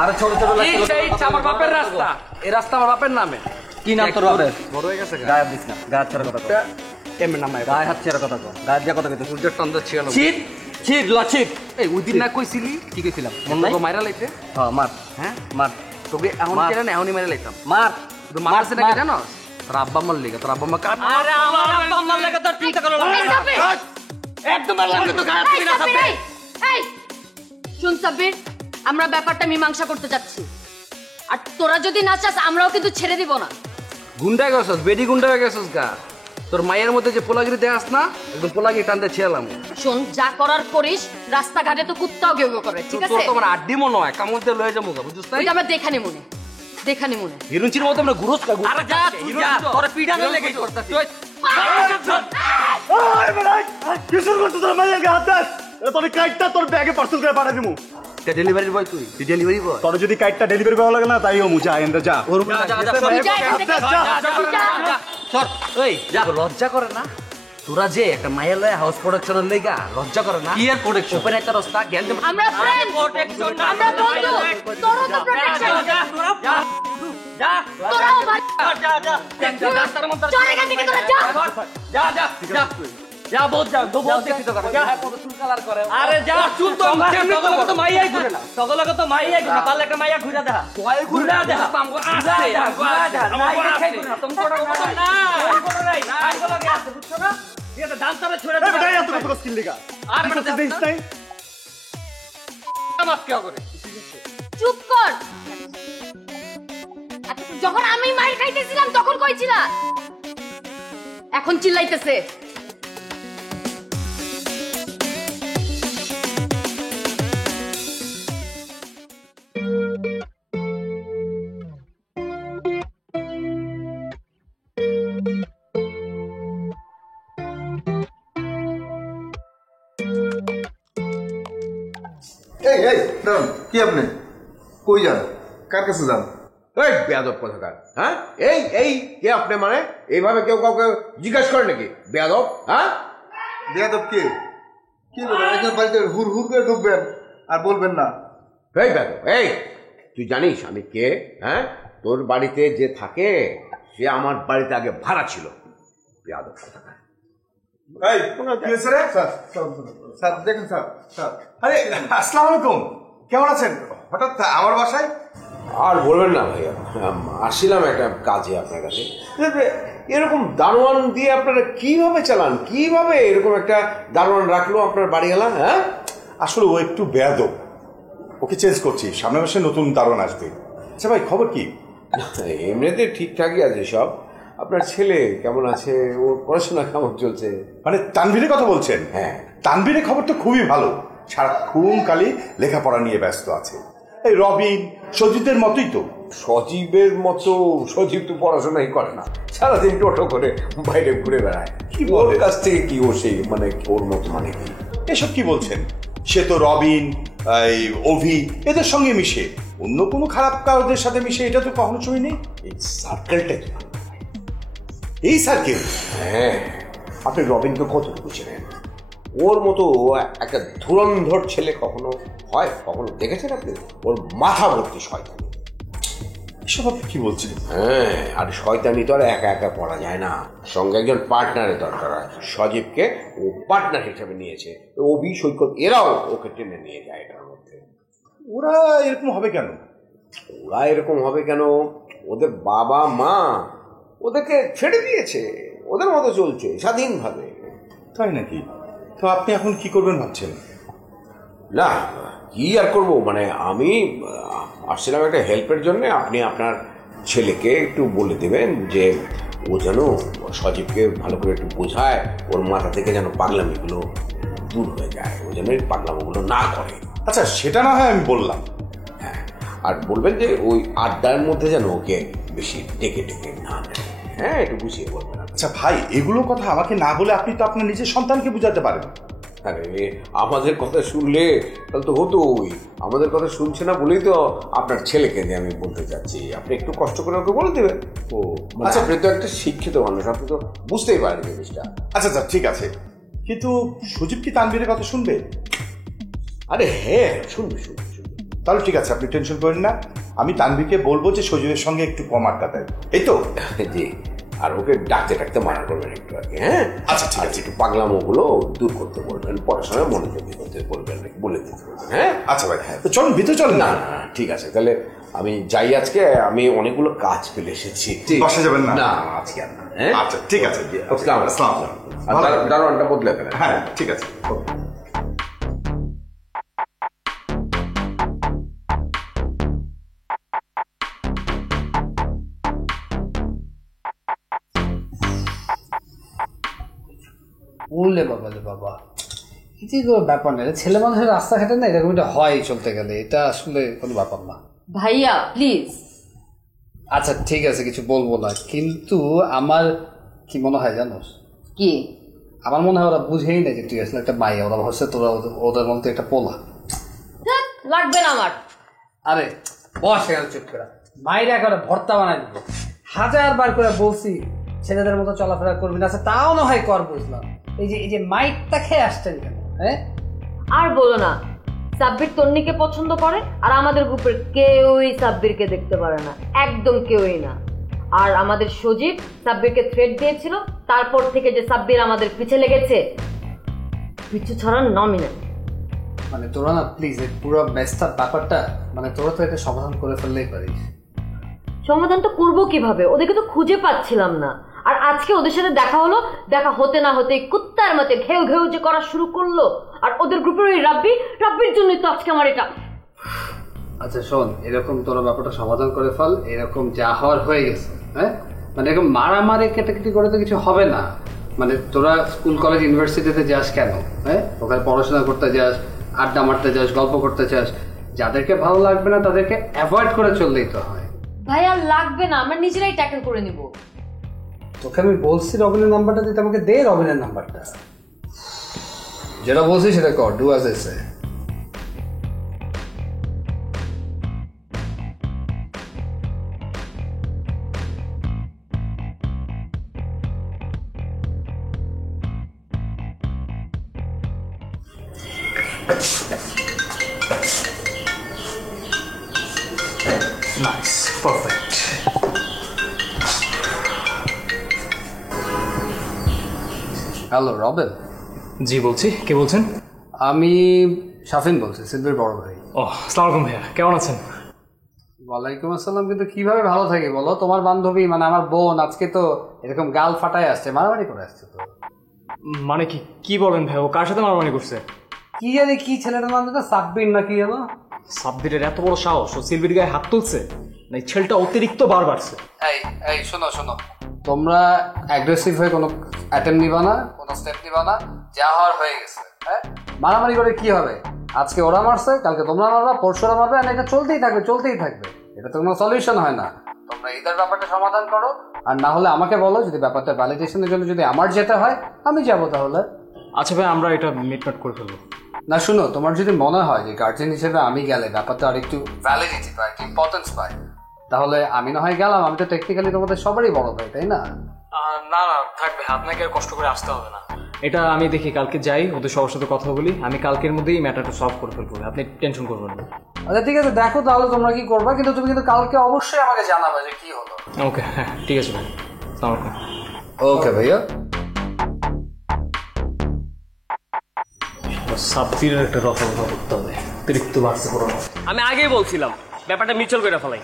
আরে ছোট ছোট আমার বাপের রাস্তা, এই রাস্তা আমার বাপের নামে। কি নাম তোর বাপের? বড় হয়ে গেছে, গায়ে দিস না, গায়ে ছেড়ে কথা কর। এমনি নাম গায়ে হাত ছেড়ে কথা কর, গায়ে দিয়ে কথা কইতে সূর্যের টান্দা ছিল। চিট চিট লচিট, এই ওই দিন না কইছিলি? কি কইছিলাম? মনে তো মাইরা লাইতে। হ্যাঁ মার, হ্যাঁ মার। তোকে এখন কেন না, এখনই মাইরা লাইতাম। মার, তুই মারছে নাকি জানো? তোর আব্বা মার লেগে, তোর আব্বা মা কাট। আরে আমার আব্বা মার লেগে তোর চিন্তা করো না। একদম আর লাগে তো গায়ে হাত দিবি না সাব্বির। এই শুন সাব্বির, আমরা ব্যাপারটা মীমাংসা করতে যাচ্ছি, আর তোরা যদি না চাস আমরাও কিন্তু ছেড়ে দিব না। গুন্ডা গেছস, বেডি গুন্ডা হয়ে গেছস গা। তোর মায়ের মধ্যে যে পোলাগিরি দেখাস না, একদম পোলাগিরি টানতে ছেলাম। শোন, যা করার করিস, রাস্তাঘাটে তো কুত্তাও গেউ গেউ করে, ঠিক আছে? তোর তো আমার আড্ডি মনে হয়, কামড়তে লয়ে যাবো গা, বুঝছিস তাই? ওইটা আমরা দেখানি মনে, দেখানি মনে। হিরুঞ্চির মতো আমরা ঘুরোস কা। আরে যা তুই যা, তোর পিডানে লেগে করতাছিস। তুই ওই বেটা কি শুরু করছিস? তোর মায়ের গায়ে হাত দাস, তোর কাইটটা তোর ব্যাগে পার্সেল করে পাঠিয়ে দিমু। ডেলিভারি বয়, তুই ডেলিভারি বয়। তোর যদি কাইটটা ডেলিভারি ভালো লাগে না, তাইও মুজা এন্ড যা। লজ্জা করে না তোরা যে একটা মায়ের লয় হাউস প্রোডাকশনের লেগা? লজ্জা করে না? কি আর প্রোডাকশন? ওপেন একটা রাস্তা জ্ঞান দে। আমরা ফ্রেন্ড, প্রোটেকশন, আমরা বন্ধু, তোরও তো প্রোটেকশন। যা তোরাও ভাই, যা যা যা রাস্তার মধ্যে চল এখান থেকে, তোরা যা যা যা যা যা বহুত যা দো বহুত দেখি তো করে। যা কত চুল কালার করে। আরে যা চুল তো তগলকে তো মাইয়াই ঘুরে না, তগলকে তো মাইয়াই ঘুরে না। পারলে একটা মাইয়া ঘুরে দেখা, কয় ঘুরে দেখা আমগো আসছে, ঘুরে দেখা নাই দেখাই ঘুরে না। তুমি কোটা কোটা না কোটা নাই আইগুলোকে আছে, বুঝছো না? এটা ডান্সারে ছড়ে দে। বেটা এত কত স্কিল লেগা আর বেটা দেখ নাই আমাকে কি করে? চুপ কর। যখন আমি মাইর খাইতেছিলাম তখন কইছিলা, এখন চিল্লাইতেছে। এই এই দাঁড়ান, কি আপনি কই যান? কার কাছে যান? এই বেয়াদব কোথাকার, হ্যাঁ? এই এই কে আপনি? মানে এইভাবে কেউ কাউকে জিজ্ঞাসা করে নাকি বেয়াদব? হ্যাঁ, বেয়াদব কে? কি বলেন? একজন বাড়িতে হুর হুর করে ঢুকবেন আর বলবেন না? এই বেয়াদব, এই তুই জানিস আমি কে? হ্যাঁ, তোর বাড়িতে যে থাকে সে আমার বাড়িতে আগে ভাড়া ছিল। বেয়াদব কোথাকার। এই কি হইছে রে? স্যার স্যার দেখেন স্যার, স্যার আরে আসসালামু আলাইকুম, কেমন আছেন? হঠাৎ আমার বাসায়? আর বলবেন না ভাইয়া, আসছিলাম একটা কাজে আপনার কাছে। এরকম দারোয়ান দিয়ে আপনারা কিভাবে চালান? কিভাবে এরকম একটা দারোয়ান রাখলো আপনার বাড়ি গেলাম? হ্যাঁ, আসলে ও একটু বেয়াদব, ওকে চেঞ্জ করছি, সামনের মাসে নতুন দারোয়ান আসবে। আচ্ছা ভাই, খবর কি? এমনিতে ঠিকঠাকই আছে সব। আপনার ছেলে কেমন আছে? ওর পড়াশোনা কেমন চলছে? মানে তানভীরের কথা বলছেন? হ্যাঁ, তানভীরের খবর তো খুবই ভালো, সারাক্ষণ কালি লেখাপড়া নিয়ে ব্যস্ত আছে। এই রবিন সজিতের মতোই তো। সজীবের মতো? সজীব তো পড়াশোনাই করে না, সারাদিন টোটো করে বাইরে ঘুরে বেড়ায়। কি ওর বলে? কাছ থেকে কি ও সেই মানে ওর মতো মানে কি? এসব কি বলছেন? সে তো রবিন, এই অভি এদের সঙ্গে মিশে, অন্য কোনো খারাপ কাজের সাথে মিশে এটা তো কখনো শুনিনি। এই সার্কেলটাই তো। এই সার্কেল? হ্যাঁ, আপনি রবিনকে কতটুকু চেনেন? ওর মতো একটা ধুরন্ধর ছেলে কখনো হয়? কখনো দেখেছেন আপনি? ওর মাথা ভর্তি শয়তানি। এসব আপনি কি বলছেন? হ্যাঁ, আর শয়তানি তো আর একা একা পড়া যায় না, সঙ্গে একজন পার্টনারের দরকার হয়। সজীবকে ও পার্টনার হিসেবে নিয়েছে, অভি সৈকত এরাও ওকে টেনে নিয়ে যায় এটার মধ্যে। ওরা এরকম হবে কেন? ওরা এরকম হবে কেন? ওদের বাবা মা ওদেরকে ছেড়ে দিয়েছে, ওদের মতো চলছে স্বাধীনভাবে। তাই নাকি? তো আপনি এখন কি করবেন ভাবছেন? না, কি আর করব, মানে আমি আসছিলাম একটা হেল্পের জন্য। আপনি আপনার ছেলেকে একটু বলে দেবেন যে ও যেন সজীবকে ভালো করে একটু বোঝায়, ওর মাথা থেকে যেন পাগলামিগুলো দূর হয়ে যায়, ও যেন এই পাগলামিগুলো না করে। আচ্ছা, সেটা না হয় আমি বললাম। হ্যাঁ, আর বলবেন যে ওই আড্ডার মধ্যে যেন ওকে বেশি ডেকে ডেকে না দেয়। হ্যাঁ, একটু বুঝিয়ে বলবেন। আচ্ছা ভাই, এগুলো কথা আমাকে না বলে আপনি তো আপনার নিজের সন্তানকে বুঝাতে পারেন। আরে আমাদের কথা শুনলে তাহলে তো হতোই। আমাদের কথা শুনছে না বলেই তো আপনার ছেলেকে দিয়ে আমি বলতে চাচ্ছি, আপনি একটু কষ্ট করে ওকে বলে দেবেন। ও আচ্ছা, আপনি তো একটা শিক্ষিত মানুষ, আপনি তো বুঝতেই পারেন জিনিসটা। আচ্ছা আচ্ছা, ঠিক আছে, কিন্তু সুজিব কি তানভীরের কথা শুনবে? আরে হ্যাঁ, শুনবে শুনবে শুনবে। তাহলে ঠিক আছে, আপনি টেনশন করেন না। আমি তানভীরকে বলবো যে সজীবের সঙ্গে একটু কম আড্ডা দেয়, এই তো। জি, আর ওকে ডাকতে ডাকতে মানা করবেন একটু আর কি। হ্যাঁ আচ্ছা, ঠিক আছে। একটু পাগলামোগুলো দূর করতে বলবেন, পড়াশোনায় মনোযোগী করতে বলবেন, বলে দিতে বলবেন। হ্যাঁ আচ্ছা ভাই, হ্যাঁ, তো চলুন ভিতরে চলুন না না। না না, ঠিক আছে, তাহলে আমি যাই। আজকে আমি অনেকগুলো কাজ ফেলে এসেছি। বাসা যাবেন না? না আজকে আর না। হ্যাঁ আচ্ছা, ঠিক আছে। আসসালাম আসসালাম। আর দারোয়ানটা বদলে ফেলেন। হ্যাঁ, ঠিক আছে। বললে বাবা রে বাবা, কিছু কোনো ব্যাপার নেই। ছেলে মানুষের রাস্তাঘাটে না এরকম এটা হয় চলতে গেলে, এটা আসলে কোনো ব্যাপার না। ভাইয়া প্লিজ। আচ্ছা ঠিক আছে, কিছু বলবো না, কিন্তু আমার কি মনে হয় জানোস, কি? আমার মনে হয় ওরা বুঝেই না যে তুই আসলে একটা মাইয়া। ওরা ভাবছে তোরা ওদের মধ্যে একটা পোলা। ধ্যাৎ, লাগবে না আমার। আরে বস এখানে চুপ করে, মায়ের একেবারে ভর্তা বানাই দিল। 1000 বার করে বলছি ছেলেদের মতো চলাফেরা করবি না। আচ্ছা তাও না হয় কর, বুঝলাম। এই যে মাইকটা খেয়ে আসছেন কেন? হ্যাঁ আর বলো না, সাব্বির তন্নিকে পছন্দ করে, আর আমাদের গ্রুপের কেউই সাব্বিরকে দেখতে পারে না, একদম কেউই না। আর আমাদের সজীব সাব্বিরকে থ্রেট দিয়েছিল, তারপর থেকে যে সাব্বির আমাদের পিছে লেগেছে, পিছু ছাড়ার নামই নেই। মানে তোরা না প্লিজ এই পুরো মেসটা ব্যাপারটা, মানে তোরা তো এটা সমাধান করে ফেললেই পারিস। সমাধানটা করবো কিভাবে? ওদেরকে তো খুঁজে পাচ্ছিলাম না। আর আজকে ওদের সাথে দেখা হলো, দেখা হতে না হতে কুত্তার মতে ঘেউ ঘেউ যে করা শুরু করলো। আর ওদের গ্রুপের ওই রাব্বির জন্যই তো আজকে আমার এটা। আচ্ছা শোন, এরকম তোরা ব্যাপারটা সমাধান করে ফেল। এরকম যা হওয়ার হয়ে গেছে, হ্যাঁ, মানে এরকম মারামারি কেটাকেটি করে তো কিছু হবে না। মানে তোরা স্কুল কলেজ ইউনিভার্সিটিতে যাস কেন? হ্যাঁ, ওখানে পড়াশোনা করতে যাস, আড্ডা মারতে যাস, গল্প করতে চাস। যাদেরকে ভালো লাগবে না তাদেরকে অ্যাভয়েড করে চললেই তো হয়। ভাইয়া লাগবে না, আমরা নিজেরাই ট্যাকেল করে নিব। তোকে আমি বলছি রবিনের নাম্বারটা দিতে, আমাকে দে রবিনের নাম্বারটা। যেটা বলছি সেটা কর, do as I say. Nice, perfect. Hello Robin. জি বলছি, কে বলছেন? আমি শাফিন বলছি, সিলভির বড় ভাই। ও আসসালামু আলাইকুম ভাইয়া, কেমন আছেন? ওয়ালাইকুম আসসালাম। কিন্তু কিভাবে ভালো থাকি বলো? তোমার বান্ধবী মানে আমার বোন আজকে তো এরকম গাল ফাটায় আসছে, মারামারি করে আসছে। তো মানে কি বলেন ভাই? ও কার সাথে মারামারি করছে? কি জানি কি ছেলেটার নাম তো সাব্বির না কি জানো? সাব্বিরের এত বড় সাহস, ও সিলভির গায়ে হাত তুলছে? না এই ছেলেটা অতিরিক্ত বার বাড়ছে। এই শোনো, তোমরা অ্যাগ্রেসিভ হয়ে কোনো অ্যাটেম্প নিবা না, কোনো স্টেপ নিবা না। যা হওয়ার হয়ে গেছে। হ্যাঁ, মারামারি করে কি হবে? আজকে ওরা মারছে, কালকে তোমরা মারবা, পরশু ওরা মারবে, আর এটা চলতেই থাকবে। এটা তো কোনো সলিউশন হয় না। তোমরা ঈদের ব্যাপারটা সমাধান করো, আর না হলে আমাকে বলো। যদি ব্যাপারটা ভ্যালিডেশনের জন্য যদি আমার যেতে হয় আমি যাবো তাহলে। আচ্ছা ভাই, আমরা এটা মিটমাট করে ফেলবো। না শুনো, তোমার যদি মনে হয় যে গার্জেন হিসেবে আমি গেলে ব্যাপারটা আর একটু ভ্যালিডিটি পায়, ইম্পর্টেন্স পায়, তাহলে আমি না হয় গেলাম। আমি তো টেকনিক্যালি তোমাদের সবারই বড় ভাই, তাই না? না থাকবে, আপনাকে আর কষ্ট করে আসতে হবে না। এটা আমি দেখি, কালকে যাই, ওদের সবার সাথে কথা বলি। আমি কালকের মধ্যেই ম্যাটারটা সলভ করে ফেলবো, আপনি টেনশন করবেন না। আচ্ছা ঠিক আছে, দেখো তাহলে তোমরা কি করবা, কিন্তু তুমি কিন্তু কালকে অবশ্যই আমাকে জানাবে যে কি হলো। ওকে, হ্যাঁ ঠিক আছে ভাই, আসসালামু আলাইকুম। ওকে ভাইয়া। সাব্বিরের একটা রফা করতে হবে, অতিরিক্ত বাড়ছে পুরো। আমি আগেই বলছিলাম ব্যাপারটা মিউচুয়াল করে ফেলাই।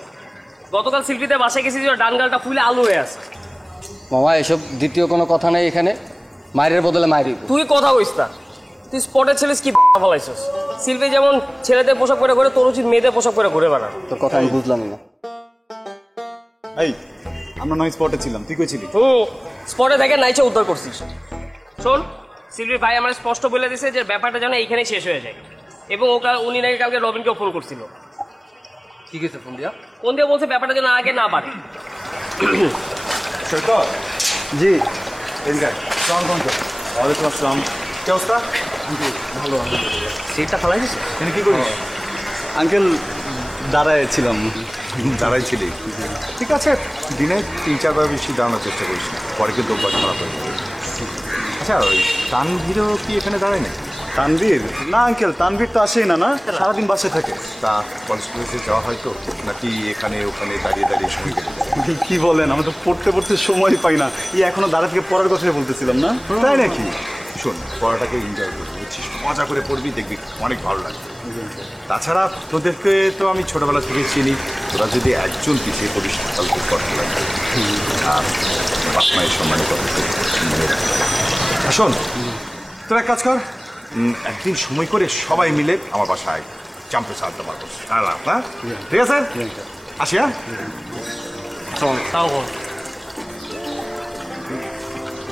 গতকাল শিল্পীতে বাসায় গেছি, ডান গালটা ফুলে আলু হয়ে আছে। মামা এসব দ্বিতীয় কোনো কথা নেই এখানে, মায়ের বদলে মায়েরই। তুই কথা কইস না, তুই স্পটের ছেলে কি ফলাইছিস। শিল্পী যেমন ছেলেদের পোশাক পরে ঘুরে, তোর উচিত মেয়েদের পোশাক পরে ঘুরে বেড়ানো। তোর কথা আমি বুঝলামই না। এই আমরা নয় স্পটে ছিলাম, তুই কই ছিলি? স্পটে থেকে নাইচে উদ্ধার করছিস। শোন, শিল্পীর ভাই আমার স্পষ্ট বলে দিয়েছে যে ব্যাপারটা যেন এইখানেই শেষ হয়ে যায়। এবং উনি নাকি কালকে রবিনকেও ফোন করছিল। ঠিক আছে, ফোন দিয়া বলছে ব্যাপারটা যেন আগে না বাড়ে। সৈকত। জি ওয়ালাইকুম আসসালাম, কি অবস্থা? ভালো। সিটটা ফালাই দিছে? এখানে কি করিস? আঙ্কেল দাঁড়াইছিলাম। দাঁড়াই ছিলি? ঠিক আছে, দিনে 3-4 বার বেশি দাঁড়ানোর চেষ্টা করিস, পরে কিন্তু অভ্যাস খারাপ হয়ে যাবে। আচ্ছা, ওই তানভীরও কি এখানে দাঁড়ায় না? তানভীর না আঙ্কেল, তানভীর তো আসেই না, না সারাদিন বাসায় থাকে। তা কলেজ কলেজে যাওয়া হয় তো নাকি এখানে ওখানে দাঁড়িয়ে দাঁড়িয়ে সময় কেটে যায়? কি বলেন, আমরা তো পড়তে পড়তে সময় পাই না। এখন দাঁড়া থেকে পড়ার কথাই বলতেছিলাম না, তাই নাকি? শোন, পড়াটাকে এনজয় করবি, বুঝছিস, মজা করে পড়বি, দেখবি অনেক ভালো লাগবে। তাছাড়া তোদেরকে তো আমি ছোটবেলা থেকে চিনি, তোরা যদি একজন পিছিয়ে পড়িস তাহলে খুব কষ্ট লাগবে। আর বাপ মায়ের সম্মানের কথা মনে রাখবে। শোন, তোরা এক কাজ কর, একদিন সময় করে সবাই মিলে আমার বাসায় চাম্পে সাহায্য পারবো। হ্যাঁ ঠিক আছে, আসি। হ্যাঁ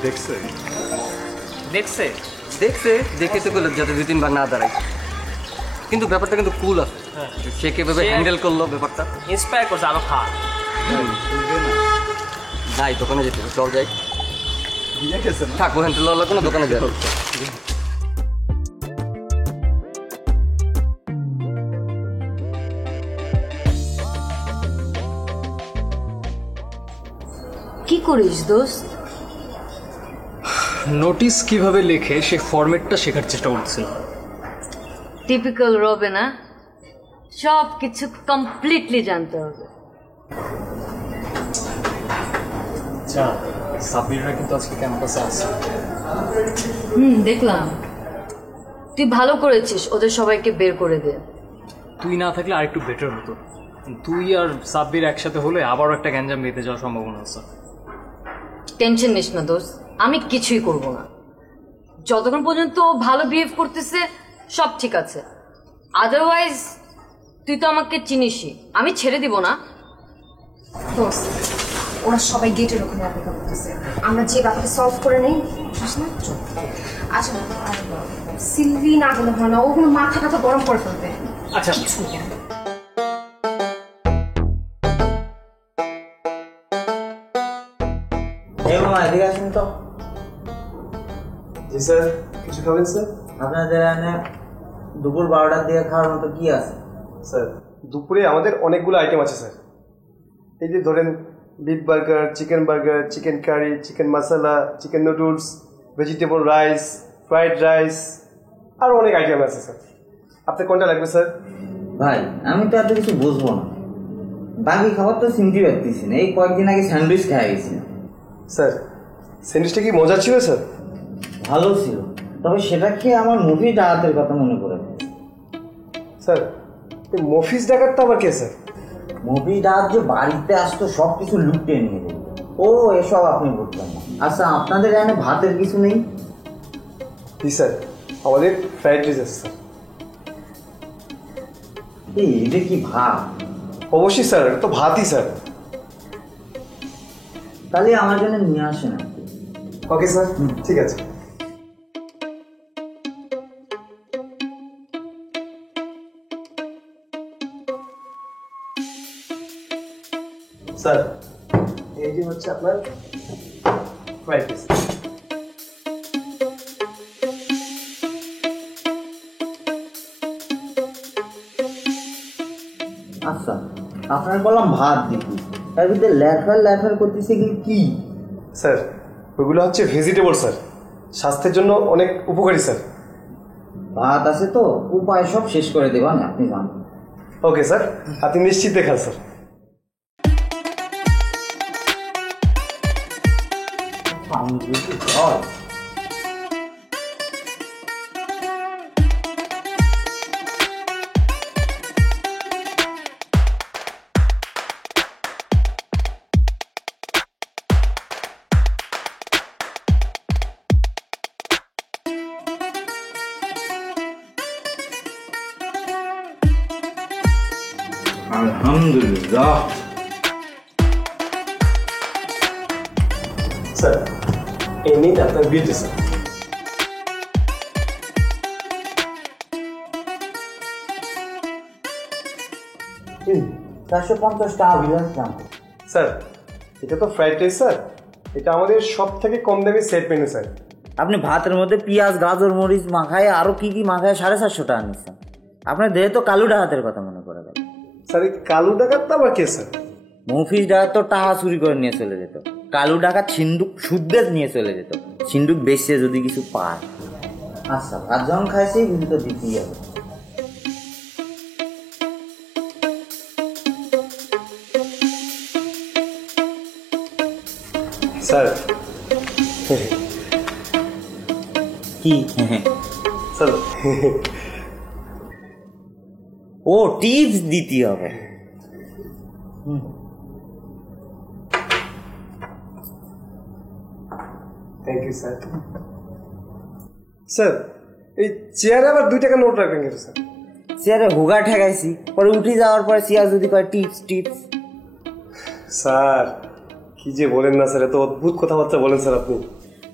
দেখছে দেখছে দেখছে দেখে তো করলো যাতে 2-3 বার না দাঁড়াই, কিন্তু ব্যাপারটা কিন্তু কুল আছে। সে কিভাবে হ্যান্ডেল করলো ব্যাপারটা, ইন্সপায়ার করছে আরো খা। যাই দোকানে যেতে হবে, চল যাই। থাকবো হ্যান্ডেল কোনো দোকানে যাই। কি করিস দোস্ত? নোটিস কিভাবে লেখে সে ফরম্যাটটা শেখার চেষ্টা করছিলাম। টিপিক্যাল রবে না, সব কিছু কমপ্লিটলি জানতে হবে। আচ্ছা, সাব্বিররা কিন্তু আজকে ক্যাম্পাসে আছে। দেখলাম। তুই ভালো করেছিস ওদের সবাইকে বের করে দে। তুই না থাকলে আরেকটু বেটার হতো। তুই আর সাব্বির একসাথে হলে আবারও একটা গ্যাঞ্জাম বেঁধে যাওয়ার সম্ভাবনা আছে। টেনশন নিস না দোস্ত, আমি কিছুই করব না। যতক্ষণ পর্যন্ত ও ভালো বিহেভ করতেছে সব ঠিক আছে, আদারওয়াইজ তুই তো আমাকে চিনিসই, আমি ছেড়ে দিব না। দোস্ত, ওরা সবাই গেটের ওখানে অপেক্ষা করতেছে, আমরা যে ব্যাপারটা সলভ করে নেই। আচ্ছা, সিলভি না গেলে ভালো, ওগুলো মাথা টাথা গরম করে ফেলবে। আচ্ছা এদিকে আসেন তো। জি স্যার, কিছু খাবেন স্যার? আপনাদের এখানে দুপুর 12টার দিকে খাওয়ার মতো কি আছে? স্যার দুপুরে আমাদের অনেকগুলো আইটেম আছে স্যার। এই যে ধরেন beef burger, chicken curry, chicken masala, chicken noodles, vegetable rice, fried rice, আরও অনেক আইটেম আছে স্যার। আপনার কোনটা লাগবে স্যার? ভাই আমি তো এত কিছু বুঝবো না, বাকি খাবার তো চিনতে পারতেছি না। এই কয়েকদিন আগে স্যান্ডউইচ খাওয়া গেছি। স্যার স্যান্ডউইচটা কি মজা ছিল স্যার? ভালো ছিল, তবে সেটা খেয়ে আমার মুভি ডাকাতের কথা মনে পড়ে। স্যার এই মফিজ ডাকাতটা আবার কে স্যার? মুভি ডাকাত যে বাড়িতে আসতো সব কিছু লুটে নিয়ে যেত, ও এসব আপনি বুঝতেন না। আচ্ছা আপনাদের এখানে ভাতের কিছু নেই? জি স্যার, আমাদের ফ্রাইড রাইস আছে স্যার। এটা কি ভাত? অবশ্যই স্যার, এটা তো ভাতই স্যার। তাহলে আমার জন্য নিয়ে আসেন। ওকে স্যার, ঠিক আছে। স্যার এই যে হচ্ছে আপনার ফ্রাইড রাইস। আচ্ছা আপনার বললাম ভাত দিচ্ছি, তার ভিতরে লেফার করতেছে কি? স্যার ওইগুলো হচ্ছে ভেজিটেবল স্যার, স্বাস্থ্যের জন্য অনেক উপকারী স্যার। ভাত আছে তো, উপায় সব শেষ করে দেবেন আপনি জানেন। ওকে স্যার, আপনি নিশ্চিন্তে খান স্যার। আলহামদুলিল্লাহ। স্যার এই নিন আপনার বিল স্যার। 450 টাকা বিল দাম। স্যার এটা তো ফ্রাইড রাইস স্যার, এটা আমাদের সব থেকে কম দামি সেট মেনু স্যার। আপনি ভাতের মধ্যে পেঁয়াজ, গাজর, মরিচ মাখায় আরো কি কি মাখায় 450 টাকা নিচ্ছেন। আপনার দেহে তো কালু ডাকাতের কথা মনে পড়ে গেল। স্যার এই কালু ডাকাতটা আবার কে স্যার? মফিজ ডাকাত তো টাকা চুরি করে নিয়ে চলে যেত, কালু ডাকাত সিন্দুক শুদ্ধে নিয়ে চলে যেত, সিন্দুক বেচে যদি কিছু পায়। আচ্ছা ভাত যখন খাইছি বিল তো দিতেই হবে। স্যার কি স্যার ও টিপস দিতে হবে। Thank you sir. স্যার এই চেয়ারে আবার 2 টাকা নোট রাখবেন কেন স্যার? চেয়ারে হুগা ঠেকাইছি, পরে উঠে যাওয়ার পরে চেয়ার যদি কয় টিপস টিপস। স্যার কি যে বলেন না স্যার, এত অদ্ভুত কথাবার্তা বলেন স্যার আপনি।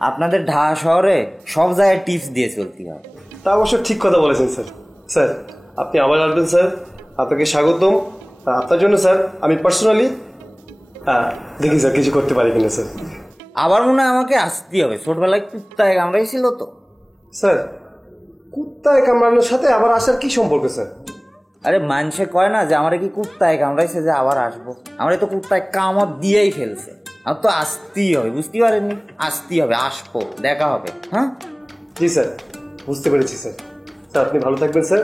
আপনাদের ঢাকা শহরে সব জায়গায় টিপস দিয়ে চলতে হয়। তা অবশ্য ঠিক কথা বলেছেন স্যার। স্যার আপনি আবার আসবেন স্যার, আপনাকে স্বাগতম। আর আপনার জন্য স্যার আমি পার্সোনালি দেখি স্যার কিছু করতে পারি কিনা স্যার। আবার মনে হয় আমাকে আসতেই হবে, ছোটবেলায় কুত্তায় কামড়াইছিল তো। স্যার কুত্তায় কামড়ানোর সাথে আবার আসার কি সম্পর্ক স্যার? আরে মানুষে কয় না যে আমার কি কুত্তায় কামড়াইছে যে আবার আসবো, আমার তো কুত্তায় কামড় দিয়েই ফেলছে, আমার তো আসতেই হবে, বুঝতে পারেননি? আসতেই হবে, আসবো, দেখা হবে। হ্যাঁ জি স্যার, বুঝতে পেরেছি স্যার। স্যার আপনি ভালো থাকবেন স্যার,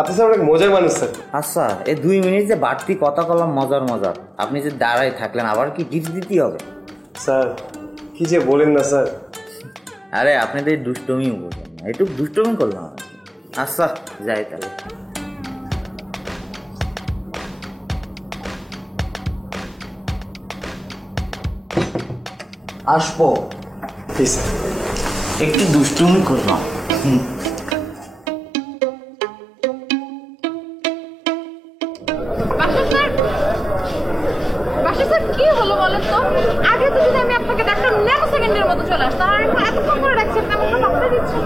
আপনি স্যার অনেক মজার মানুষ স্যার। আচ্ছা এই 2 মিনিট যে বাড়তি কথা কলাম মজার মজার, আপনি যে দাঁড়াই থাকলেন আবার কি টিপস দিতে হবে? স্যার কি যে বলেন না স্যার। আরে আপনি তো এই দুষ্টমিও বলবেন না, একটু দুষ্টমি করলাম। আচ্ছা যাই তাহলে। আসবো একটু দুষ্টুমি করলাম। কি হলো বলেন তো? আগে তো যদি আমি আপনাকে ডাক্তার ন্যানো সেকেন্ডের মতো চলে আসতাম, আর এখন এতক্ষণ করে ডাকছি আপনি আমাকে ডাক্তার দিচ্ছেন।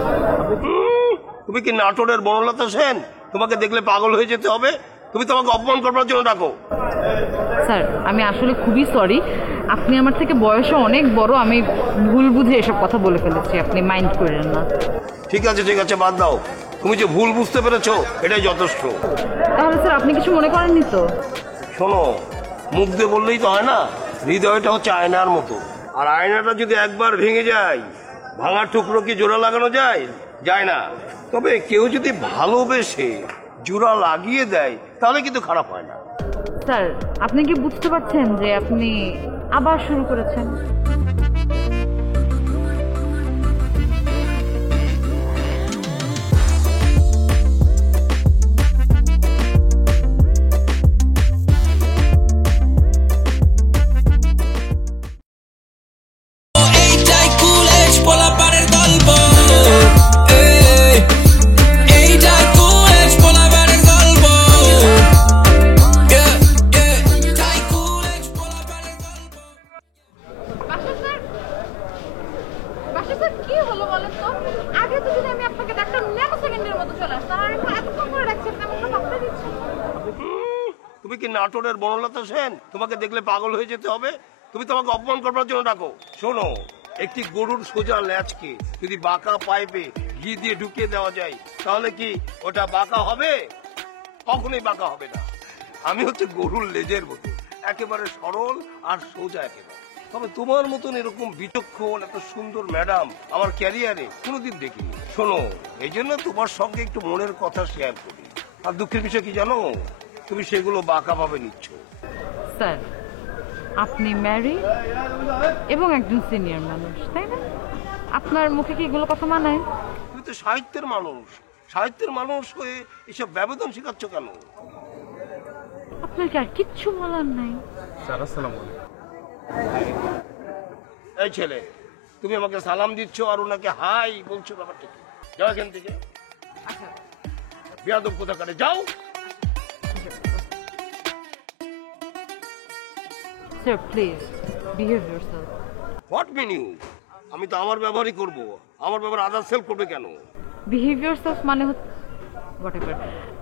তুমি কি নাটোরের বনলতা সেন? তোমাকে দেখলে পাগল হয়ে যেতে হবে? তুমি তো আমাকে অপমান করবার জন্য ডাকো। স্যার আমি আসলে খুবই সরি, আপনি আমার থেকে বয়সে অনেক বড়, আমি ভুল বুঝে এসব কথা বলে ফেলেছি, আপনি মাইন্ড করেন না। ঠিক আছে বাদ দাও, তুমি যে ভুল বুঝতে পেরেছো এটাই যথেষ্ট। তাহলে স্যার আপনি কিছু মনে করেননি তো? শোনো, মুখ দিয়ে বললেই তো হয় না, হৃদয়টা হচ্ছে আয়নার মতো, আর আয়নাটা যদি একবার ভেঙে যায়, ভাঙার টুকরো কি জোড়া লাগানো যায়? যায় না। তবে কেউ যদি ভালোবেসে জোড়া লাগিয়ে দেয় তাহলে কিন্তু খারাপ হয় না। স্যার আপনি কি বুঝতে পারছেন যে আপনি আবার শুরু করেছেন? তুমি কি নাটোরের বনলতা সেন? তোমাকে দেখলে পাগল হয়ে যেতে হবে? তুমি তো আমাকে অপমান করবার জন্য ডাকো। শোনো, একটি গরুর সোজা ল্যাচকে যদি বাঁকা পাইপে ঘি দিয়ে ঢুকিয়ে দেওয়া যায় তাহলে কি ওটা বাঁকা হবে? কখনোই বাঁকা হবে না। আমি হচ্ছে গরুর লেজের মতো, একেবারে সরল আর সোজা একেবারে। তবে তোমার মতন এরকম বিচক্ষণ এত সুন্দর ম্যাডাম আমার ক্যারিয়ারে কোনোদিন দেখিনি। শোনো, এই জন্য তোমার সঙ্গে একটু মনের কথা শেয়ার করি। আর দুঃখের বিষয় কি জানো, তুমি সেগুলো বাঁকা ভাবে নিচ্ছ। স্যার আপনি ম্যারিড এবং একজন সিনিয়র মানুষ, তাই না? আপনার মুখে কি এগুলো কথা মানায়? তুমি তো সাহিত্যের মানুষ, সাহিত্যের মানুষ হয়ে এসব ব্যবধান শেখাচ্ছ কেন? আপনার কি আর কিচ্ছু বলার নাই? স্যার আসসালামু আলাইকুম। এই ছেলে, তুমি আমাকে সালাম দিচ্ছ আর ওনাকে হাই বলছো, ব্যাপারটা কি? যাও এখান থেকে। বেয়াদব কোথাকারে, যাও। Sir please behave yourself. What mean you? আমি তো আমার ব্যবহারই করব, আমার ব্যবহার আদার সেলফ করবে কেন? বিহেভ ইয়োরসেলফ মানে হোয়াটএভার,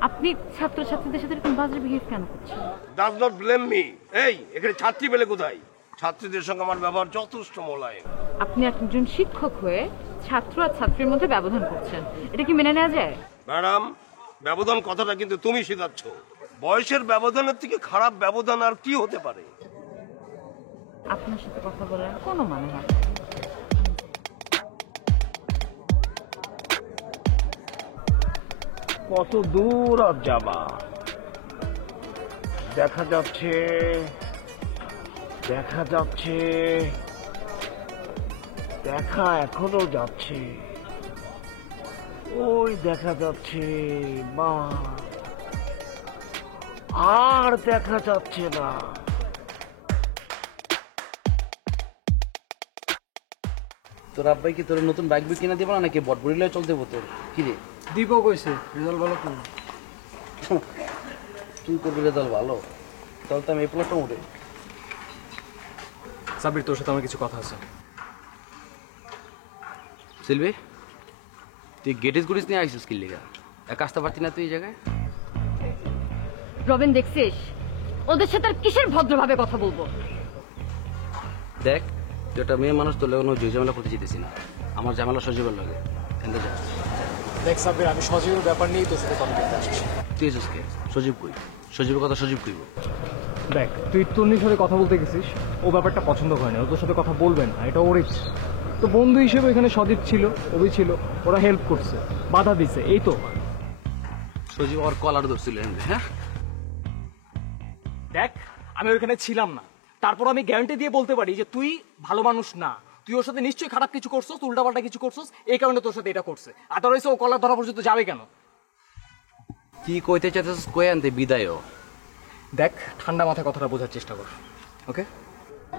আপনি ছাত্রছাত্রীদের সাথে এরকম বাজে বিহেভ কেন করছেন? Does not blame me. এই এখানে ছাত্রী পেলে কোথায়? ছাত্রীদের সঙ্গে আমার ব্যবহার যথেষ্ট মোলায়েম। আপনি একজন শিক্ষক হয়ে ছাত্র আর ছাত্রীর মধ্যে ব্যবধান করছেন, এটা কি মেনে নেওয়া যায়? ম্যাডাম, ব্যবধান কথাটা কিন্তু তুমি শেখাচ্ছ। বয়সের ব্যবধানের থেকে খারাপ ব্যবধান আর কি হতে পারে? আপনার সাথে কথা বলার কোনো মানে হয় না। কত দূর আর যাবা? দেখা যাচ্ছে, দেখা যাচ্ছে, দেখা এখনো যাচ্ছে, ওই দেখা যাচ্ছে মা, আর দেখা যাচ্ছে না। তোর আব্বাই কি তোর নতুন বাইক বই কিনা দিব না নাকি বটবড়িলে চলতে দেবো তোর? কি রে দিব কইছে, রেজাল্ট ভালো করুন। তুই করবি রেজাল্ট ভালো, তাহলে তো আমি এই প্লটটা উঠে। সাব্বির, তোর সাথে আমার কিছু কথা আছে। সিলভি, তুই গেটিস গুটিস নিয়ে আইসিস কি লিগা? একা আসতে পারছি না তুই এই জায়গায়? রবিন দেখছিস ওদের সাথে আর কিসের ভদ্রভাবে কথা বলবো? দেখ, তুই একটা মেয়ে মানুষ, তোর কোনো ঝামেলা করতে যেতেছি না। আমার ঝামেলা সজীবের লাগে। এনতে যা। দেখ সাব্বির, আমি সজীবের ব্যাপার নিয়েই তোর সাথে কথা বলতে আসছি। তুই এসেছিস কে? সজীব কই? সজীবের কথা সজীব কইব। দেখ, তুই তন্নির সাথে কথা বলতে গেছিস, ও ব্যাপারটা পছন্দ করে না, ও তোর সাথে কথা বলবে না, এটা ওর ইচ্ছে। তো বন্ধু হিসেবে এখানে সজীব ছিল, অভি ছিল, ওরা হেল্প করছে, বাধা দিছে, এই তো। সজীব ওর কলার ধরছিল। হ্যাঁ দেখ, আমি ওইখানে ছিলাম না, তারপর আমি গ্যারান্টি দিয়ে বলতে পারি যে তুই ভালো মানুষ না। তুই ওর সাথে নিশ্চয়ই খারাপ কিছু করছস, উল্টাপাল্টা কিছু করছস, এই কারণে তোর সাথে এটা করছে। আর তোর ও কলার ধরা পর্যন্ত যাবে কেন? কি কইতে চাইতেছিস কই আনতে বিদায়। দেখ, ঠান্ডা মাথায় কথাটা বোঝার চেষ্টা কর, ওকে?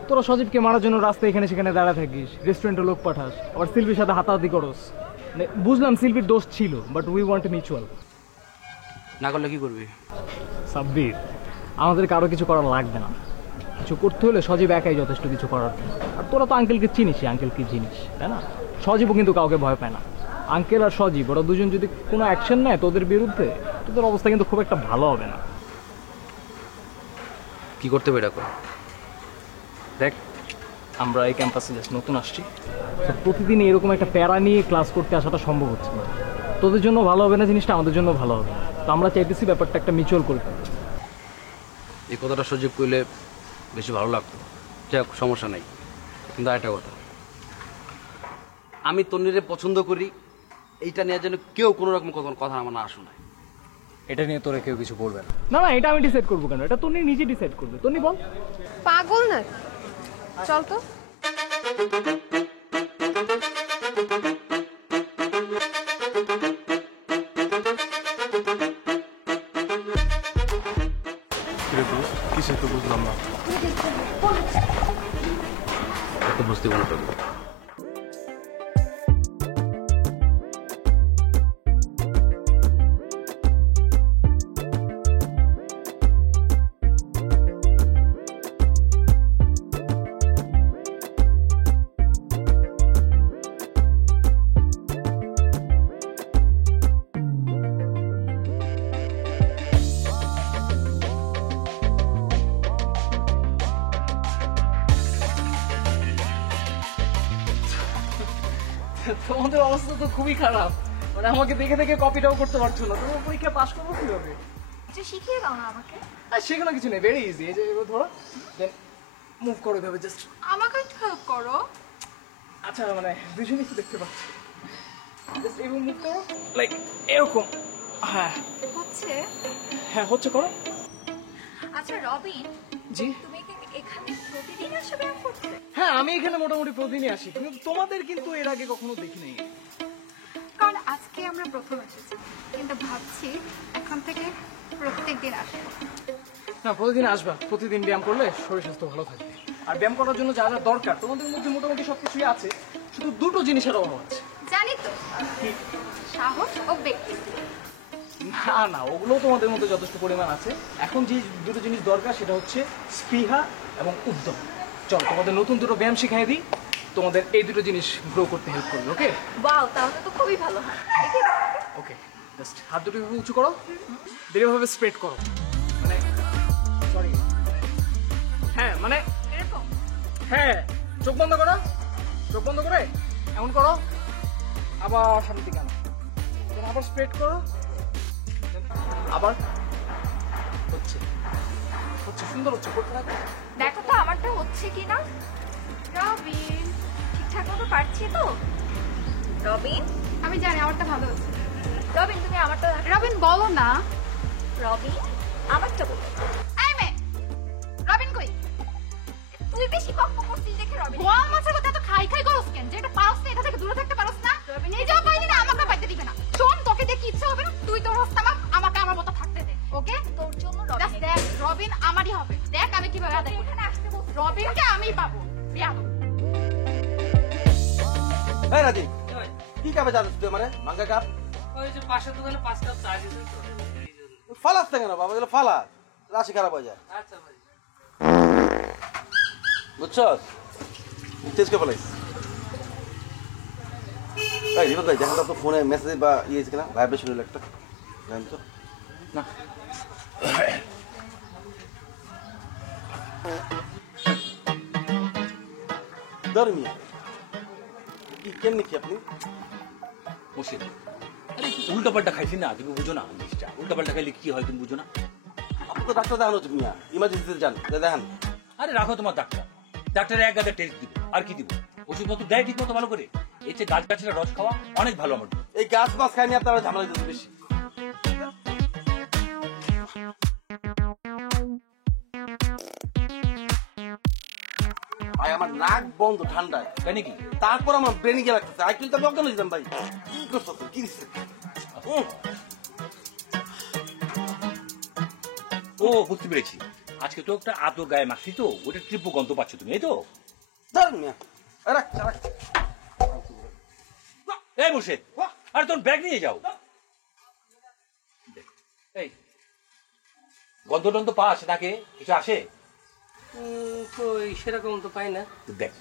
তোরা সজীবকে মারার জন্য রাস্তায় এখানে সেখানে দাঁড়া থাকিস, রেস্টুরেন্টে লোক পাঠাস, আবার সিলভির সাথে হাতাহাতি করস। মানে বুঝলাম সিলভির দোষ ছিল, বাট উই ওয়ান্ট মিউচুয়াল। না করলে কি করবি? সাব্বির, আমাদের কারো কিছু করার লাগবে না। কিছু করতে হলে সজীব একাই যথেষ্ট কিছু করার। আর তোরা তো আঙ্কেলকে চিনিস, আঙ্কেল কি জিনিস, তাই না? সজীবও কিন্তু কাউকে ভয় পায় না। আঙ্কেল আর সজীব ওরা দুজন যদি কোনো অ্যাকশন নেয় তোদের বিরুদ্ধে, তোদের অবস্থা কিন্তু খুব একটা ভালো হবে না। কি করতে হবে এটা কর। দেখ, আমরা এই ক্যাম্পাসে জাস্ট নতুন আসছি, তো প্রতিদিন এরকম একটা প্যারা নিয়ে ক্লাস করতে আসাটা সম্ভব হচ্ছে না। তোদের জন্য ভালো হবে না জিনিসটা, আমাদের জন্য ভালো হবে না। তো আমরা চাইতেছি ব্যাপারটা একটা মিউচুয়াল করে ফেলতে। এই কথাটা সজীব কইলে বেশি ভালো লাগতো। যাই হোক, সমস্যা নাই। কিন্তু আরেকটা কথা, আমি তন্নিরে পছন্দ করি, এইটা নিয়ে যেন কেউ কোনো রকম কথা আমার না শোনায়। এটা নিয়ে তোরা কেউ কিছু বলবে না। না না, এটা আমি ডিসাইড করবো কেন? এটা তন্নি নিজে ডিসাইড করবে। তন্নি বল। পাগল না, চল তো। কিছু তো বুঝলাম না। বুঝতে মনে করবো। তোমাদের অবস্থা তো খুবই খারাপ, মানে আমাকে দেখে দেখে কপিটাও করতে পারছো না। তোমার পরীক্ষা পাস করবো কিভাবে? শিখিয়ে দাও না আমাকে। আর সেখানে কিছু নেই, ভেরি ইজি। এই যে এবার ধরো, দেন মুভ করো এভাবে, জাস্ট আমাকে একটু হেল্প করো। আচ্ছা, মানে দুজনেই তো দেখতে পাচ্ছি, জাস্ট এইভাবে মুভ করো, লাইক এরকম। হ্যাঁ হচ্ছে? হ্যাঁ হচ্ছে, করো। আচ্ছা রবিন, জি? তুমি কি এখানে প্রতিদিন আসো ব্যায়াম করতে? হ্যাঁ, আমি এখানে মোটামুটি প্রতিদিনই আসি, কিন্তু তোমাদের কিন্তু এর আগে কখনো দেখি নাই। কারণ আজকে আমরা প্রথম এসেছি, কিন্তু ভাবছি এখন থেকে প্রত্যেকদিন আসবো। না, প্রতিদিন আসবা। প্রতিদিন ব্যায়াম করলে শরীর স্বাস্থ্য ভালো থাকবে। আর ব্যায়াম করার জন্য যা যা দরকার তোমাদের মধ্যে মোটামুটি সবকিছুই আছে, শুধু দুটো জিনিসের অভাব আছে। জানি তো, সাহস ও ব্যক্তিত্ব। না না, ওগুলো তোমাদের মধ্যে যথেষ্ট পরিমাণ আছে। এখন যে দুটো জিনিস দরকার সেটা হচ্ছে স্পৃহা এবং উদ্যম। চল, তোমাদের নতুন দুটো ব্যায়াম শিখাই দিই, তোমাদের এই দুটো জিনিস গ্রো করতে হেল্প করবে। ওকে? ওয়াও, তাহলে তো খুবই ভালো হয়। ওকে, জাস্ট হাত দুটো এভাবে উঁচু করো, এভাবে স্প্রেড করো, মানে সরি, হ্যাঁ মানে এরকম। হ্যাঁ, চোখ বন্ধ করো, চোখ বন্ধ করে এমন করো, আবার সামনের দিকে আনো, আবার স্প্রেড করো, আবার হচ্ছে হচ্ছে, সুন্দর হচ্ছে, করতে থাকো। দেখো তো আমারটা হচ্ছে কিনা। রবিন, ঠিকঠাক মতো পারছি তো? রবিন, আমি জানি আমারটা ভালো হচ্ছে। রবিন তুমি আমারটা রবিন বলো না। রবিন আমারটা বলো। এই মে রবিন কই? তুই বেশি পক্ক করছিস দেখে রবিন। গোয়াল মাছের কথা তো খাই খাই করছ কেন? যেটা পারছ না এটা থেকে দূরে থাকতে পারছ না? রবিন এই যাও পাইনি না আমাকে পাইতে দিবে না। শোন তোকে দেখে ইচ্ছে হবে না, তুই তোর রাস্তা মাপ, আমাকে আমার মতো থাকতে দে। ওকে? তোর জন্য রবিন দেখ রবিন আমারই হবে। দেখ আমি কিভাবে আদায় করি। এখানে আসতে বল। রবিনকে আমিই পাবো। বিয়া হবে। এই রাজি কি কাপে যাচ্ছিস তুই মানে মাঙ্গা কাপ? ওই যে পাশের দোকানে 5 কাপ চা দিয়েছে তো। ফালাস কেন বাবা, এগুলো ফালাস, রাশি খারাপ হয়ে যায়। আচ্ছা ভাই। বুঝছস? চেঞ্জ করে ফেলাইস। এই রিপন ভাই দেখেন তো ফোনে মেসেজ বা ইয়েছে কিনা, ভাইব্রেশন হলো একটা, জানেন তো না। ধর্মিয়া কি কেমনি কি আপনি মুর্শিদ, আরে উল্টা পাল্টা খাইছি না, তুমি বুঝো না জিনিসটা। উল্টা পাল্টা খাইলে কি হয় তুমি বুঝো না? আপনি তো ডাক্তার দেখানো হচ্ছে মিয়া, ইমার্জেন্সিতে যান, দেখেন। আরে রাখো তোমার ডাক্তার, ডাক্তারে এক গাদা টেস্ট দিব, আর কি দিব? ওষুধ দেয় ঠিক মতো ভালো করে। এই যে গাছ গাছের রস খাওয়া অনেক ভালো আমার। এই গাছ মাছ খাইনি আপনারা ঝামেলা দিতে বেশি। ভাই আমার নাক বন্ধ ঠান্ডায়, তাই নাকি? তারপর আমার ব্রেনে গিয়ে লাগতেছে। আই কিন্তু আমি অজ্ঞান হয়েছিলাম ভাই। কি করছো কি দিচ্ছে? ও বুঝতে পেরেছি, আজকে তো একটা আদর গায়ে মাখছি তো, ওটা তীব্র গন্ধ পাচ্ছ তুমি, এই তো? ধর মিয়া রাখ রাখ। এই বসে, আর তোর ব্যাগ নিয়ে যাও। এই গন্ধ টন্ধ পাস নাকে কিছু আসে? কই সেরকম তো পাই না। দেখ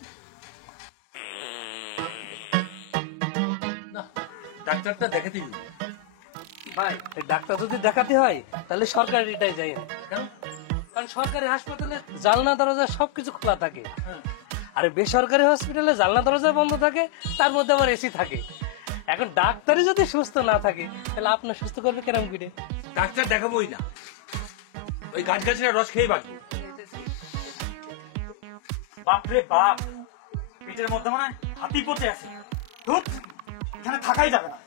না, ডাক্তারটা দেখাতে দিবি ভাই ডাক্তার যদি দেখাতে হয় তাহলে সরকারিটাই যাই না। কেন? কারণ সরকারি হাসপাতালে জানলা দরজা সবকিছু খোলা থাকে, আর বেসরকারি হসপিটালে জানলা দরজা বন্ধ থাকে, তার মধ্যে আবার এসি থাকে। এখন ডাক্তারই যদি সুস্থ না থাকে তাহলে আপনার সুস্থ করবে কেরম করে? ডাক্তার দেখাবোই না, ওই গাছ গাছের রস খেয়ে বাঁচবো। বাপরে বাপ, পেটের মধ্যে মনে হয় হাতি পচে আছে। ধুর, এখানে থাকাই যাবে না।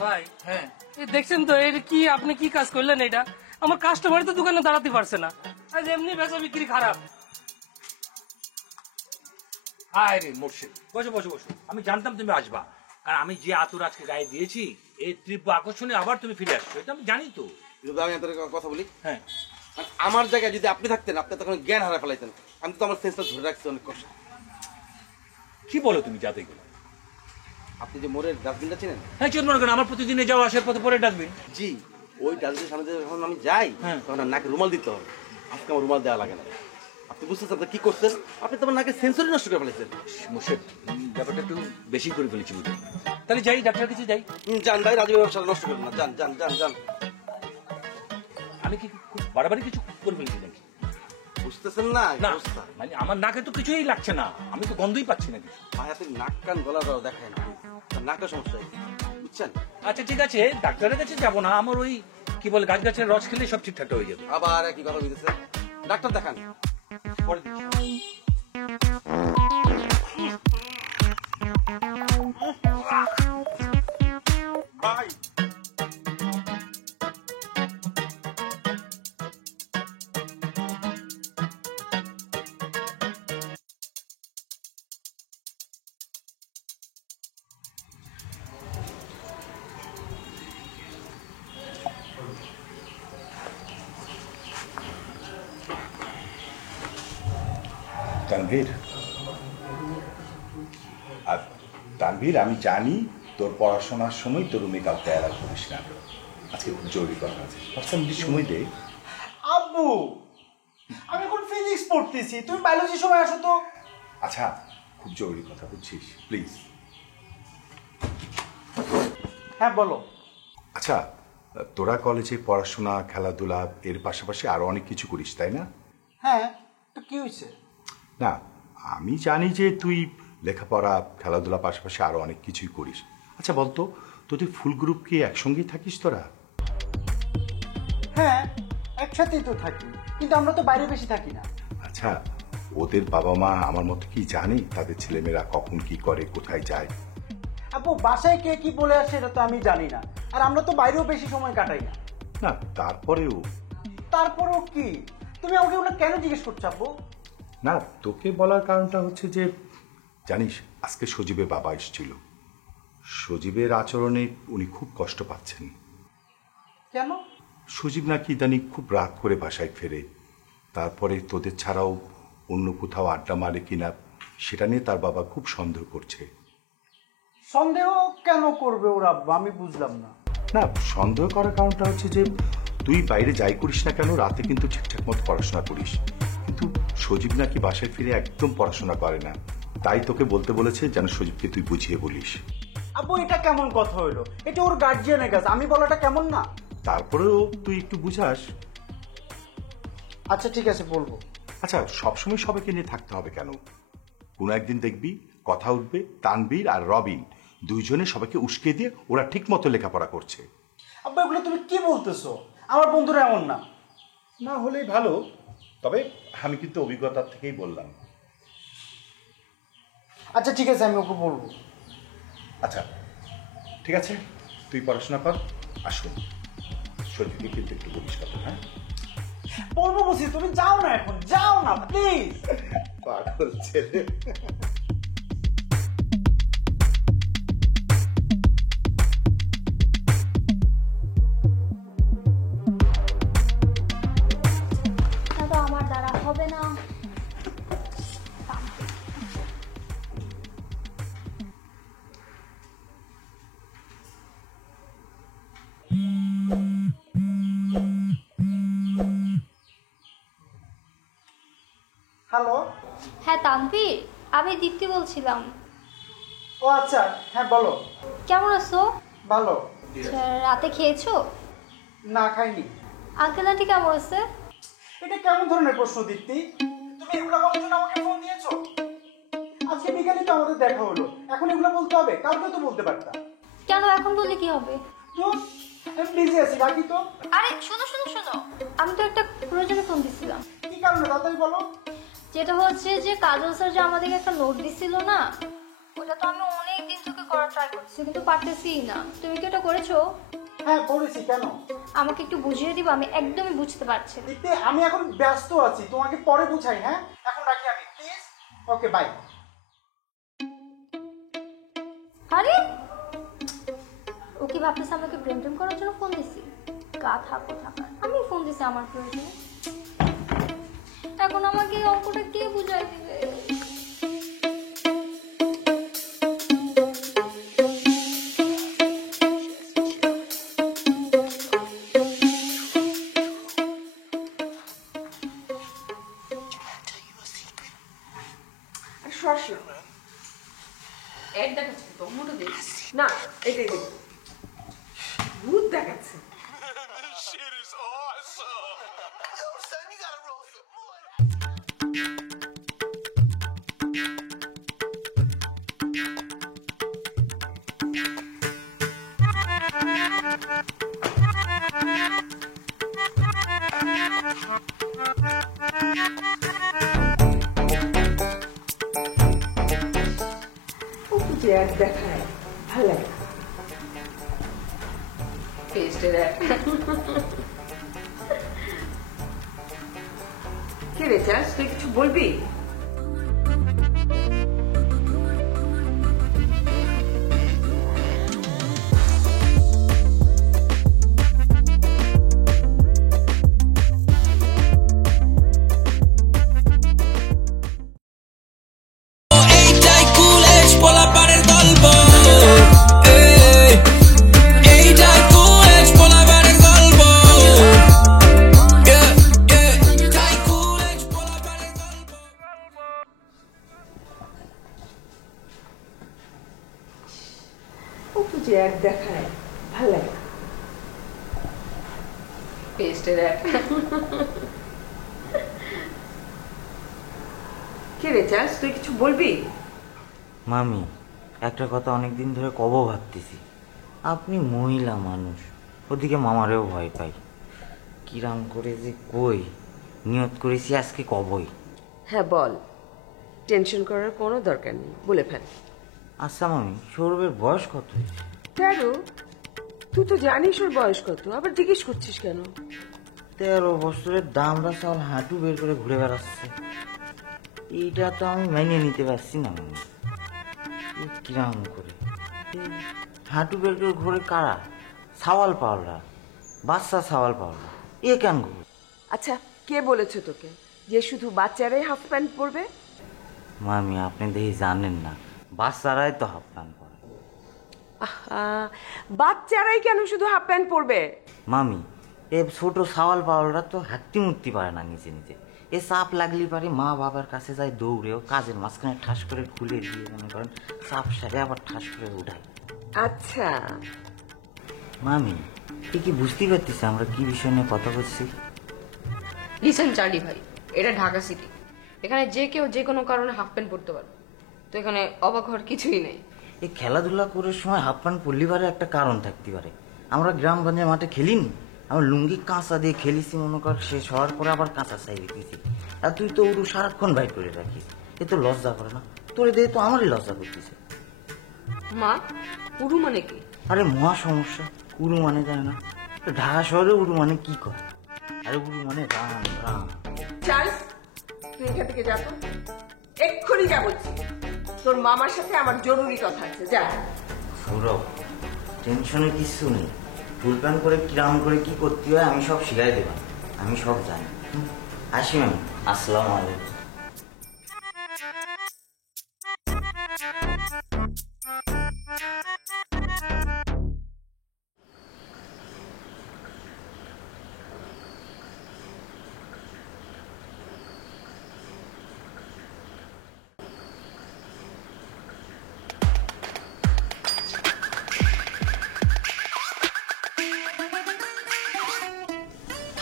ভাই হ্যাঁ, এই দেখছেন তো এর কি আপনি কি কাজ করলেন? এটা আমার কাস্টমার তো দোকানে দাঁড়াতে পারছে না, আজ এমনি বেচা বিক্রি খারাপ। হায় রে মুর্শিদ, বসো বসো বসো। আমি জানতাম তুমি আসবা, কারণ আমি যে আতুর আজকে গায়ে দিয়েছি এই তীব্র আকর্ষণে আবার তুমি ফিরে আসছো, এটা আমি জানি তো। আমি আপনাদের কথা বলি। হ্যাঁ, আমার জায়গায় যদি আপনি থাকতেন, আপনি তখন জ্ঞান হারা ফেলাইতেন। আমি তো আমার সেন্সটা ধরে রাখছি অনেক কষ্ট। কি বলো তুমি যাতে গেলে? আপনি যে মোড়ের ডাস্টবিনটা চিনেন? হ্যাঁ চিন মনে করেন, আমার প্রতিদিনে যাওয়া আসার পথে পরে ডাস্টবিন। জি, ওই ডাস্টবিনের সামনে যখন আমি যাই তখন নাকে রুমাল দিতে হবে। আজকে আমার রুমাল দেওয়া লাগে না। আপনি বুঝতেছেন আপনি কি করছেন? আপনি তো আমার নাকে সেন্সরি নষ্ট করে ফেলেছেন। মুর্শিদ, ব্যাপারটা একটু বেশি করে ফেলেছি বুঝলি। তাহলে যাই, ডাক্তার কাছে যাই। যান ভাই, রাজীব ব্যবসা নষ্ট করবেন না। যান যান যান যান। আমি কি খুব বাড়াবাড়ি কিছু করে ফেলছি নাকি? বুঝতেছেন না? না মানে আমার নাকে তো কিছুই লাগছে না, আমি তো গন্ধই পাচ্ছি না কিছু। ভাই আপনি নাক কান গলা দেখায় না, নাকটা সমস্যা বুঝছেন? আচ্ছা ঠিক আছে, ডাক্তারের কাছে যাবো না, আমার ওই কি বলে গাছ গাছের রস খেলে সব ঠিকঠাক হয়ে যাবে। আবার একই কথা বলতেছে, ডাক্তার দেখান পরে দিচ্ছি। ভাই তানভীর, আর তানভীর আমি জানি তোর পড়াশোনার সময় তোর রুমে কাউকে অ্যালাউ করিস না। আজকে খুব জরুরি কথা আছে, 5 মিনিট সময় দে। আব্বু, আমি এখন ফিজিক্স পড়তেছি, তুমি বায়োলজি সময় আসো তো। আচ্ছা, খুব জরুরি কথা, বুঝছিস? প্লিজ। হ্যাঁ বলো। আচ্ছা, তোরা কলেজে পড়াশোনা, খেলাধুলা এর পাশাপাশি আরো অনেক কিছু করিস, তাই না? হ্যাঁ, তো কি হয়েছে? না, আমি জানি যে তুই লেখাপড়া, খেলাধুলা পাশাপাশি আরো অনেক কিছুই করিস। আচ্ছা বলতো, তোদের ফুল গ্রুপ কি একসঙ্গেই থাকিস তোরা? হ্যাঁ, একসাথেই তো থাকি, কিন্তু আমরা তো বাইরে বেশি থাকি না। আচ্ছা, ওদের বাবা মা আমার মতো কি জানে তাদের ছেলেমেয়েরা কখন কি করে, কোথায় যায়? আপু বাসায় কে কি বলে আসে এটা তো আমি জানি না, আর আমরা তো বাইরেও বেশি সময় কাটাই না। না তারপরেও কি তুমি আমাকে ওগুলো কেন জিজ্ঞেস করছো আপু? না, তোকে বলার কারণটা হচ্ছে যে জানিস আজকে সজীবের বাবা এসেছিল। সজীবের আচরণে উনি খুব কষ্ট পাচ্ছেন। কেন? সজীব নাকি ইদানিং খুব রাত করে বাসায় ফেরে, তারপরে তোদের ছাড়াও অন্য কোথাও আড্ডা মারে কিনা সেটা নিয়ে তার বাবা খুব সন্দেহ করছে। সন্দেহ কেন করবে ওর আব্বা? আমি বুঝলাম না। না, সন্দেহ করার কারণটা হচ্ছে যে তুই বাইরে যাই করিস না কেন, রাতে কিন্তু ঠিকঠাক মতো পড়াশোনা করিস, কিন্তু সজীব নাকি বাসায় ফিরে একদম পড়াশোনা করে না। তাই তোকে বলতে বলেছে যেন সজীবকে তুই বুঝিয়ে বলিস। আব্বু এটা কেমন কথা হইলো? এটা ওর গার্জিয়ানের কাছে, আমি বলাটা কেমন না? তারপরেও তুই একটু বুঝাস। আচ্ছা ঠিক আছে, বলবো। আচ্ছা, সবসময় সবাইকে নিয়ে থাকতে হবে কেন? কোনো একদিন দেখবি কথা উঠবে, তানবীর আর রবিন দুইজনে সবাইকে উস্কে দিয়ে ওরা ঠিক মতো লেখাপড়া করছে। আব্বা এগুলো তুমি কি বলতেছো? আমার বন্ধুরা এমন না। না হলেই ভালো, তবে আমি কিন্তু অভিজ্ঞতার থেকেই বললাম। আচ্ছা ঠিক আছে, আমি ওকে বলবো। আচ্ছা ঠিক আছে, তুই পড়াশোনা কর। আসুন, সজীবকে কিন্তু একটু বলিস কথা। হ্যাঁ বলবো বলছি, তুমি যাও না, এখন যাও না প্লিজ। পাগল ছেলে। আমার দ্বারা হবে না। হ্যালো। হ্যাঁ তানভীর, আমি দীপ্তি বলছিলাম। ও আচ্ছা, হ্যাঁ বলো। কেমন আছো? ভালো। রাতে খেয়েছো? না খাইনি। আঙ্কেল আন্টি কেমন আছে? এটা কেমন ধরনের প্রশ্ন দীপ্তি? তুমি এগুলো বলার জন্য আমাকে ফোন দিয়েছো? আজকে বিকালে তো আমাদের দেখা হলো, এখন এগুলো বলতে হবে? কালকে তো বলতে পারতাম। কেন এখন বললে কি হবে? আমি বিজি আছি, রাখি তো। আরে শোনো শোনো শোনো, আমি তো একটা প্রয়োজনে ফোন দিছিলাম। কি কারণে তাড়াতাড়ি বলো। যেটা হচ্ছে যে কাজল স্যার যে আমাদেরকে একটা নোট দিছিল না, ওটা তো আমি অনেক দিন থেকে করার ট্রাই করছি কিন্তু পারতেছি না। তুমি কি ওটা করেছো? হ্যাঁ করেছি। কেন? আমাকে একটু বুঝিয়ে দিবা, আমি একদমই বুঝতে পারছি না। আমি এখন ব্যস্ত আছি, তোমাকে পরে বুঝাই। হ্যাঁ এখন রাখি আমি, প্লিজ। Okay bye. আরে ও কি ভাবতেছে আমাকে প্রেম টেম করার জন্য ফোন দিছি? গাধা কোথাকার, আমি ফোন দিছি আমার প্রয়োজনে। এখন আমাকে এই অঙ্কটা কে বুঝাই দিবে? না এটাই দেখ, ভূত দেখাচ্ছে। এক দেখায় ভালো লাগে। কি রে চাস, তুই কিছু বলবি? এক দেখায় ভালো লাগে। কি রে চাস, তুই কিছু বলবি? মামি একটা কথা অনেকদিন ধরে কব ভাবতেছি, আপনি মহিলা মানুষ, ওদিকে মামারেও ভয় পাই, কিরাম করে যে কই, নিয়ত করেছি আজকে কবই। হ্যাঁ বল, টেনশন করার কোনো দরকার নেই, বলে ফেল। আচ্ছা মামি, সৌরভের বয়স কত? 13। তুই তো জানিস ওর বয়স কত, আবার জিজ্ঞেস করছিস কেন? 13 বছরের দামড়া চাল হাঁটু বের করে ঘুরে বেড়াচ্ছে। এইটা তো আমি মাইনে নিতে পারছি না মামি। কিরাম করে হাঁটু বের করে ঘুরে কারা? সাওয়াল পাওলা, বাচ্চা সাওয়াল পাওলা, এ কেন ঘুরে? আচ্ছা, কে বলেছে তোকে যে শুধু বাচ্চারাই হাফ প্যান্ট পরবে? মামি আপনি দেখি জানেন না, বাচ্চারাই তো হাফ প্যান্ট পরে। আহা, বাচ্চারাই কেন শুধু হাফ প্যান্ট পরবে? মামি এ ছোট সাওয়াল পাওয়ালরা তো হাঁটতে মুটতে পারে না নিজে নিজে। এ চাপ লাগলে পারে মা বাবার কাছে যায় দৌড়েও, কাজের মাঝখানে ঠাস করে খুলে দিয়ে মনে করেন চাপ সারে আবার ঠাস করে উঠায়। আচ্ছা মামি তুই কি বুঝতে পারতিস আমরা কি বিষয় নিয়ে কথা বলছি? লিসেন চার্লি ভাই, এটা ঢাকা সিটি, এখানে যে কেউ যে কোনো কারণে হাফ প্যান্ট পরতে পারে, তো এখানে অবাক হওয়ার কিছুই নেই। এই খেলাধুলা করার সময় হাফ প্যান্ট পরলি পারে একটা কারণ থাকতে পারে। আমরা গ্রামগঞ্জের মাঠে খেলিনি, আমরা লুঙ্গি কাঁচা দিয়ে খেলিছি, মনে কর শেষ হওয়ার পরে আবার কাঁচা চাই রেখেছি। আর তুই তো উরু সারাক্ষণ বাইর করে রাখিস, এ তো লজ্জা করে না? তোরে দিয়ে তো আমারই লজ্জা করতেছে। মা, উরু মানে কি? আরে মহা সমস্যা, উরু মানে জানে না? ঢাকা শহরে উরু মানে কি কর? আরে উরু মানে রাম রাম। চার্লস, তুই এখান থেকে যা তো, এক্ষুনি যা বলছি। তোর মামার সাথে আমার জরুরি কথা আছে, যা। সৌরভ, টেনশনের কিছু নেই। ফুল প্যান্ট করে কিরাম করে কি করতে হয় আমি সব শিখাই দেব, আমি সব জানি। আসি আমি, আসসালামু আলাইকুম।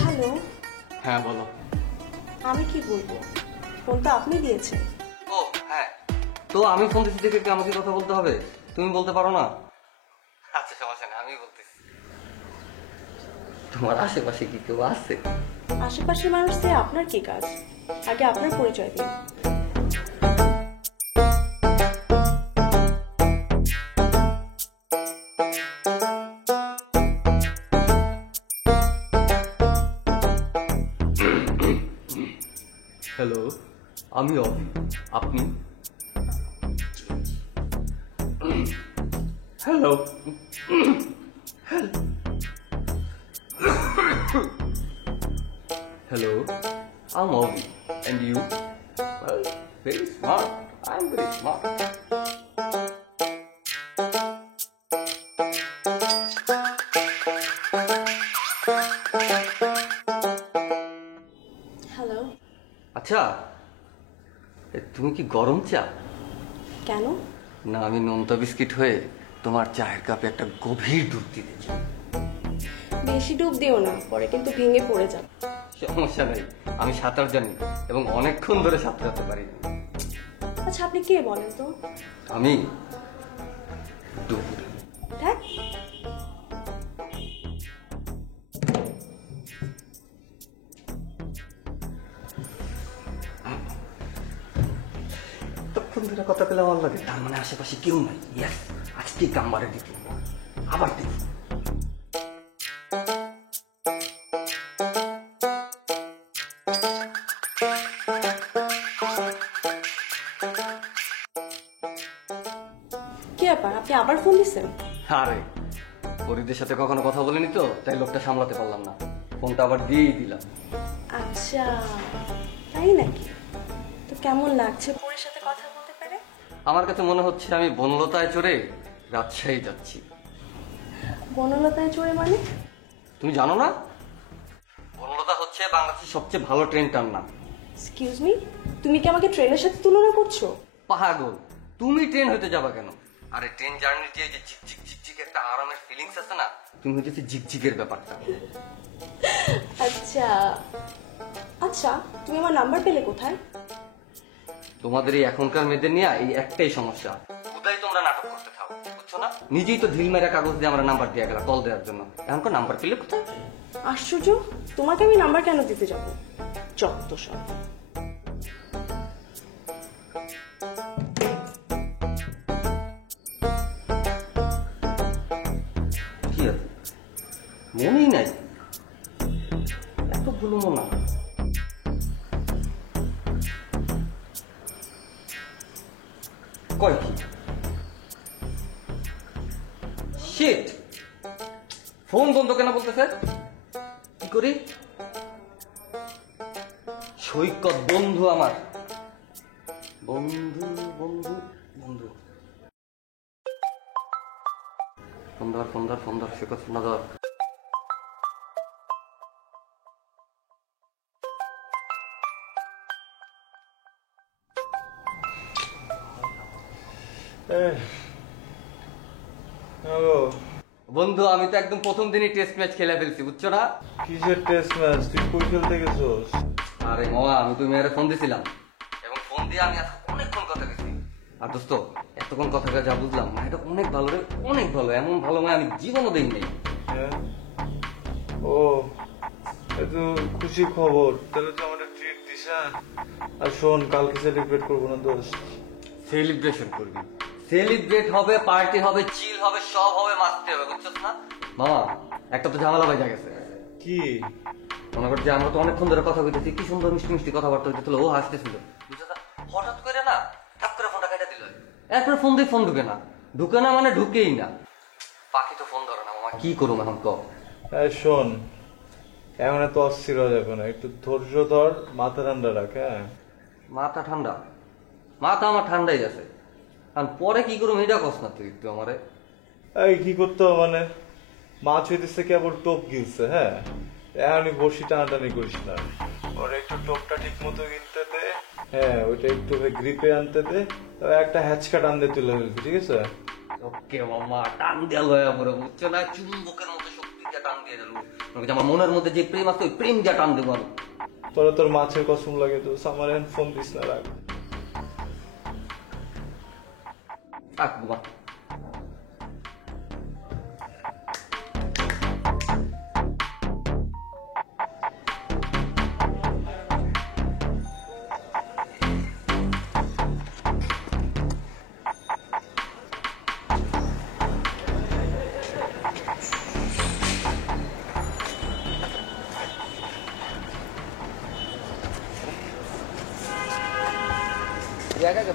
হ্যালো, হ্যাঁ বলো। আমি কি বলবো, ফোনটা আপনি দিয়েছেন। ও হ্যাঁ, তো আমি ফোন দিচ্ছি দেখে কি আমাকে কথা বলতে হবে? তুমি বলতে পারো না? আচ্ছা সমস্যা নেই, আমি বলতেছি। তোমার আশেপাশে কি কেউ আছে? আশেপাশে মানুষ দিয়ে আপনার কি কাজ? আগে আপনার পরিচয় দিন। হ্যালো, আমি অভি, আপনি? Hello, hello, I'm Ovi, and you? Well, very smart. I'm very smart. Hello. আচ্ছা, তুমি কি গরম চা? কেন? না, আমি নোনতা বিস্কিট হয়ে তোমার চায়ের কাপে একটা গভীর ডুব দিতে চাই। বেশি ডুব দিও না, পরে কিন্তু ভেঙে পড়ে যাবে। সমস্যা নেই, আমি সাঁতার জানি এবং অনেকক্ষণ ধরে সাঁতরাতে পারি। আচ্ছা, আপনি কে বলেন তো? আমি ডুব। দেখ, তখন ধরে কথা পেলে আমার লাগে, তার মানে আশেপাশে কেউ নাই। ইয়েস, আজকে গাম্বারে দিতে আবার দেখি। কি ব্যাপার, আপনি আবার ফোন দিচ্ছেন? আরে পরিদের সাথে কখনো কথা বলিনি তো, তাই লোকটা সামলাতে পারলাম না, ফোনটা আবার দিয়েই দিলাম। আচ্ছা, তাই নাকি? তো কেমন লাগছে পরির সাথে কথা বলতে পেরে? আমার কাছে মনে হচ্ছে আমি বনলতায় চড়ে রাজশাহী যাচ্ছি। বনলতায় চড়ে মানে? তুমি জানো না, বনলতা হচ্ছে বাংলাদেশের সবচেয়ে ভালো ট্রেনটার নাম। এক্সকিউজ মি, তুমি কি আমাকে ট্রেনের সাথে তুলনা করছো? পাগল, তুমি ট্রেন হতে যাবা কেন? আরে ট্রেন জার্নির যে ঝিকঝিক ঝিকঝিক একটা আরামের ফিলিংস আছে না, তুমি হচ্ছে ঝিকঝিকের ব্যাপারটা। আচ্ছা আচ্ছা, তুমি আমার নাম্বার পেলে কোথায়? তোমাদের এই এখনকার মেয়েদের নিয়ে এই একটাই সমস্যা, কোথায় তোমরা নাটক করতে থাকো, বুঝছো না? নিজেই তো ঢিল মেরা কাগজ দিয়ে আমরা নাম্বার দিয়ে গেলাম কল দেওয়ার জন্য, এখনকার নাম্বার পেলে কোথায়? আশ্চর্য, তোমাকে আমি নাম্বার কেন দিতে যাব? যত সব। শিট, ফোন বন্ধ কেন বলতেছে? কি করি? সৈকত বন্ধু আমার, বন্ধু বন্ধু বন্ধু। ফোন ধর সৈকত, ফোন ধর। বন্ধু আমি তো একদম প্রথম দিনই টেস্ট ম্যাচ খেলে ফেলছি, বুঝছো না? কিসের টেস্ট ম্যাচ? তুই কই খেলতে গেছিস? আরে মামা, আমি তো মেয়েরা ফোন দিছিলাম এবং ফোন দিয়ে আমি অনেকক্ষণ কথা গেছি। আর দোস্ত, এতক্ষণ কথা যা বুঝলাম, এটা অনেক ভালো রে, অনেক ভালো। এমন ভালো মেয়ে আমি জীবনও দেই নাই। ও, এত খুশি খবর। তাহলে তো আমাদের ট্রিট দিস। আর শোন, কালকে সেলিব্রেট করবো না দোস্ত? সেলিব্রেশন করবি? সেলিব্রেট হবে, পার্টি হবে, চিল হবে, সব হবে, মারতে হবে, বুঝছস না? মামা, একটা তো ঝামেলা হয়ে গেছে। কি? মনে করছি আমরা তো অনেকক্ষণ ধরে কথা বলতেছি, কি সুন্দর মিষ্টি মিষ্টি কথাবার্তা হইতেছিল, ও হাসতেছিল, বুঝছো? হঠাৎ করে না ঠাপ করে ফোনটা কেটে দিল। এরপরে ফোন দিয়ে ফোন ঢুকে না মানে ঢুকেই না। পাখি তো ফোন ধরে না মামা, কি করুম এখন ক? শোন, এখন এত অস্থির হয়ে যাবে না, একটু ধৈর্য ধর, মাথা ঠান্ডা রাখ। হ্যাঁ, মাথা ঠান্ডা? মাথা আমার ঠান্ডাই আছে, কারণ পরে কি করুম এটা কস না তুই একটু আমারে। এই কি করতে হবে মানে? মাছ হইতেছে কেবল টোপ গিলছে। হ্যাঁ, এখনই বসি টানাটানি করিস না। ওর একটু টোপটা ঠিক মতো গিলতে দে। হ্যাঁ, ওইটা একটু গ্রিপে আনতে দে, একটা হ্যাচকা টান দিয়ে তুলে ফেলবি, ঠিক আছে? ওকে মামা, টান দিয়ে লয়া পরে, বুঝছো না? চুম্বকের মতো শক্তি দিয়ে টান দিয়ে দিল। আমার মনের মধ্যে যে প্রেম আছে, ওই প্রেম দিয়ে টান দেবো আমি। তোর মাছের কসম লাগে তো, আমার এখন ফোন দিস না, রাখ। থাক বাবা।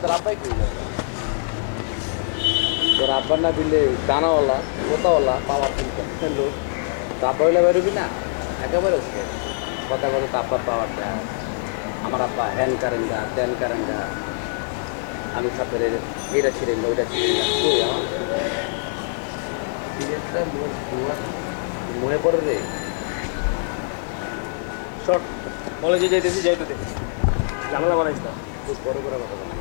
তোর আব্বাই কই যাবে? তোর আব্বার না দিলে দানাওয়ালা কোথাওয়ালা পাওয়ার লোক, আব্বা হইলে বেরোবি না একেবারে। কথা কথা তো আব্বার পাওয়ার দেয়। আমার আব্বা হ্যান কারেন্ডা, ত্যান কারেন্ডা, আমি সাপের এটা ছিলেন না, ওইটা ছিলেন না। কই আমার মনে পড়ে রে। শর্ট কলেজে যাইতেছি, যাইতে দেখি ঝামেলা বানাইস না। খুব বড় করে কথা বলা,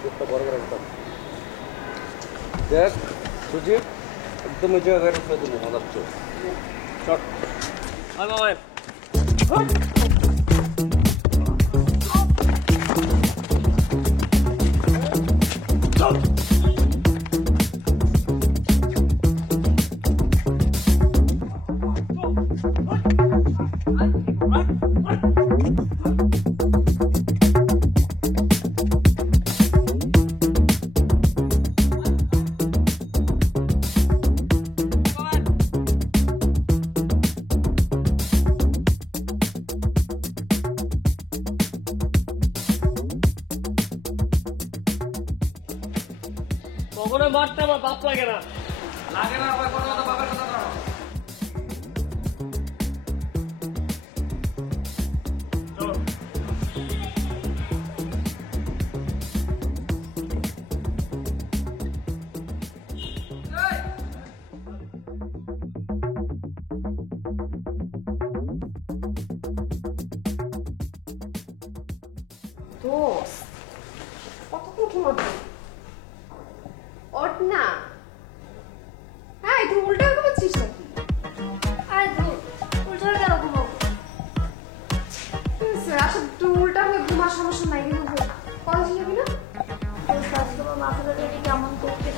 খুব বড় করে কথা। দেখ সুজিত, একদম ওই জায়গায় মজা হচ্ছে। শর্ট কখনো মারতে আমার বাপ লাগে না। লাগে না আবার কথা কথা বাবার কথা দাঁড়াও। দোস্ত, কতক্ষণ ঘুমাবি? ওঠ না। হ্যাঁ, তুই উল্টা ঘুমাচ্ছিস নাকি? আরে ধুর, উল্টা হয়ে কেন ঘুমাবো? আচ্ছা, তুই উল্টা হয়ে ঘুমার সমস্যা নাই, কিন্তু কলেজে যাবি না? তোমার মাথাটা দেখে কেমন করতে,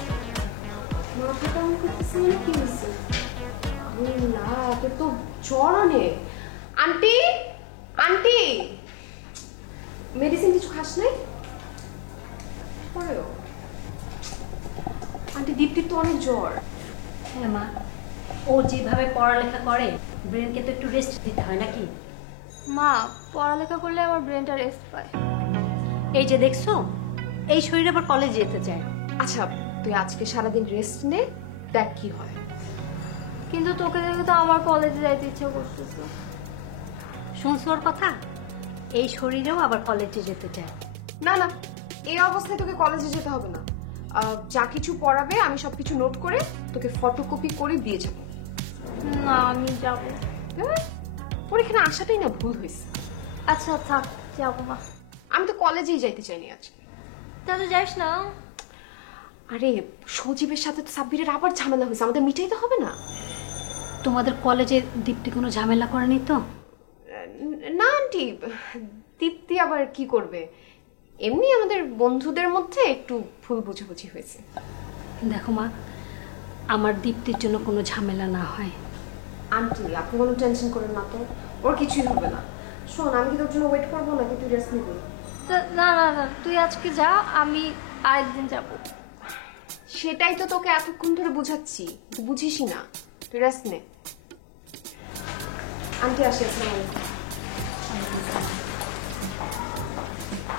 মাথা কেমন করতেছে মানে কি হয়েছে? আরে না, একে তো জ্বর অনেক। আন্টি, আন্টি, মেডিসিন কিছু খাস নাই? পরেও আন্টি, দীপ্তির তো অনেক জ্বর। হ্যাঁ মা, ও যেভাবে পড়ালেখা করে ব্রেনকে তো একটু রেস্ট দিতে হয় নাকি? মা, পড়ালেখা করলে আমার ব্রেনটা রেস্ট পায়। এই যে দেখছো, এই শরীরে আবার কলেজ যেতে চায়। আচ্ছা, তুই আজকে সারাদিন রেস্ট নে, দেখ কি হয়। কিন্তু তোকে দেখে তো আমার কলেজে যাইতে ইচ্ছা করতেছে। শুনছো ওর কথা? এই শরীরেও আবার কলেজে যেতে চায়। না না, এই অবস্থায় তোকে কলেজে যেতে হবে না। যা কিছু পড়াবে আমি সবকিছু নোট করে তোকে ফটোকপি করে দিয়ে যাবো। না আমি যাবো। তোর এখানে আসাটাই না ভুল হয়েছে। আচ্ছা থাক, যাবো না। আমি তো কলেজেই যাইতে চাইনি আজ। তাহলে যাস না। আরে সজীবের সাথে তো সাব্বিরের আবার ঝামেলা হয়েছে, আমাদের মিটাইতে হবে না? তোমাদের কলেজে দীপ্তি কোনো ঝামেলা করেনি তো? না আন্টি, দীপ্তি আবার কি করবে, এমনি আমাদের বন্ধুদের মধ্যে একটু ভুল বুঝাবুঝি হয়েছে। দেখো মা, আমার দীপ্তির জন্য কোনো ঝামেলা না হয়। আন্টি আপনি কোনো টেনশন করেন না তো, ওর কিছুই হবে না। শোন, আমি কি তোর জন্য ওয়েট করবো নাকি তুই রেস্ট নিবি? না না না, তুই আজকে যা, আমি আরেকদিন যাব। সেটাই তো তোকে এতক্ষণ ধরে বুঝাচ্ছি, তুই বুঝিসই না। তুই রেস্ট নে। আন্টি আসি। আসসালামু আলাইকুম।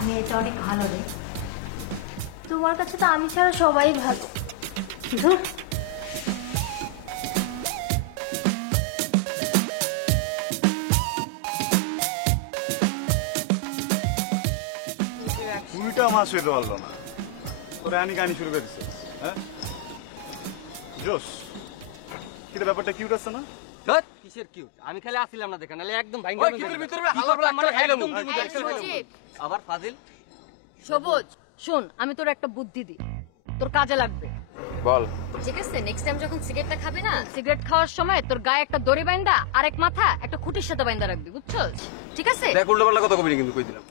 মেয়েটা অনেক ভালো রে। তোমার কাছে তো আমি ছাড়া সবাই ভালো। ধুর। দুইটা মাস হইতে পারলো না, তোরা আনি গানি শুরু করে দিচ্ছে। হ্যাঁ জোস, কিন্তু ব্যাপারটা কিউট আছে না? কিসের কিউট? আমি খালি আসছিলাম না দেখা, নালে একদম ভাঙা ওই ভিতরে ভিতরে হালা মানে একদম আবার ফাজিল। সবুজ শোন, আমি তোর একটা বুদ্ধি দিই, তোর কাজে লাগবে। বল। ঠিক আছে, নেক্সট টাইম যখন সিগারেটটা খাবি না, সিগারেট খাওয়ার সময় তোর গায়ে একটা দড়ি বাইন্দা আরেক মাথা একটা খুঁটির সাথে বাইন্দা রাখবি, বুঝছস? ঠিক আছে? দেখ উল্টো পাল্টা কথা কবি কিন্তু কই দিলাম।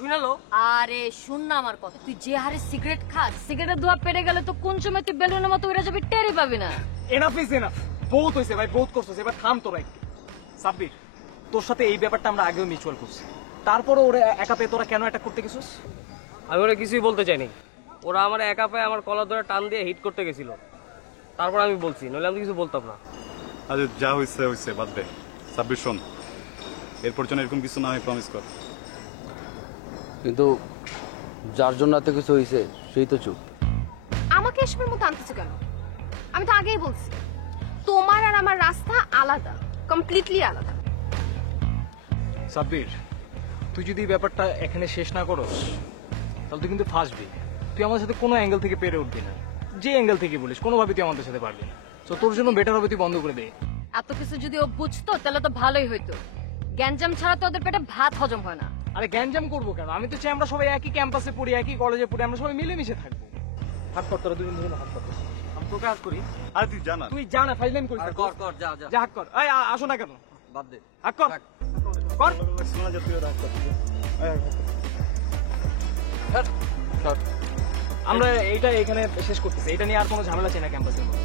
শুনালো। আরে শুন না আমার কথা, তুই যে হারে সিগারেট খাস, সিগারেটের ধোঁয়া পেড়ে গেলে তো কোন সময় তুই বেলুনের মতো উড়ে যাবি, টেরই পাবি না। এনাফ ইজ এনাফ, বহুত হয়েছে ভাই, বহুত করছিস, এবার থাম তোরা একটু। সাব্বির, তোর সাথে এই ব্যাপারটা আমরা আগেও মিউচুয়াল করছি, তারপরে ওরা একা পেয়ে তোরা কেন এটা করতে গেছিস? আমি ওরা কিছুই বলতে চাইনি, ওরা আমার একা পায়ে আমার কলার ধরে টান দিয়ে হিট করতে গেছিল, তারপর আমি বলছি, নইলে আমি কিছু বলতাম না। আরে যা হয়েছে হয়েছে, বাদ দে। সাব্বির শোন, এরপর যেন এরকম কিছু না হয় প্রমিস কর। কিন্তু যার জন্য এত কিছু হয়েছে সেই তো চুপ। আমাকে এসবের মতো আনতেছো কেন? আমি তো আগেই বলছি, তোমার আর আমার রাস্তা আলাদা, কমপ্লিটলি আলাদা। সাব্বির, তুই যদি এই ব্যাপারটা এখানে শেষ না করস তাহলে তুই কিন্তু ফাঁসবি। তুই আমাদের সাথে কোনো অ্যাঙ্গেল থেকে পেরে উঠবি না, যে অ্যাঙ্গেল থেকে বলিস কোনোভাবে তুই আমাদের সাথে পারবি না। তো তোর জন্য বেটার হবে তুই বন্ধ করে দে। এত কিছু যদি ও বুঝতো তাহলে তো ভালোই হইতো, গ্যাঞ্জাম ছাড়া তো ওদের পেটে ভাত হজম হয় না। আরে গ্যাঞ্জাম করবো কেন? আমি তো চাই আমরা সবাই একই ক্যাম্পাসে পড়ি, একই কলেজে পড়ি, আমরা সবাই মিলেমিশে থাকবো। হাত কর, তোরা দুজন দুজন হাত কর। আমি তোকে হাত করি। আরে তুই জানা, তুই জানা ফাইজলামি করিস। কর কর, যা যা যা হাত কর। এই আসো না কেন? বাদ দে। হাত কর কর। শোনা যা, তুই হাত কর। আমরা এইটা এখানে শেষ করতেছি, এটা নিয়ে আর কোনো ঝামেলা চাই না ক্যাম্পাসের মধ্যে।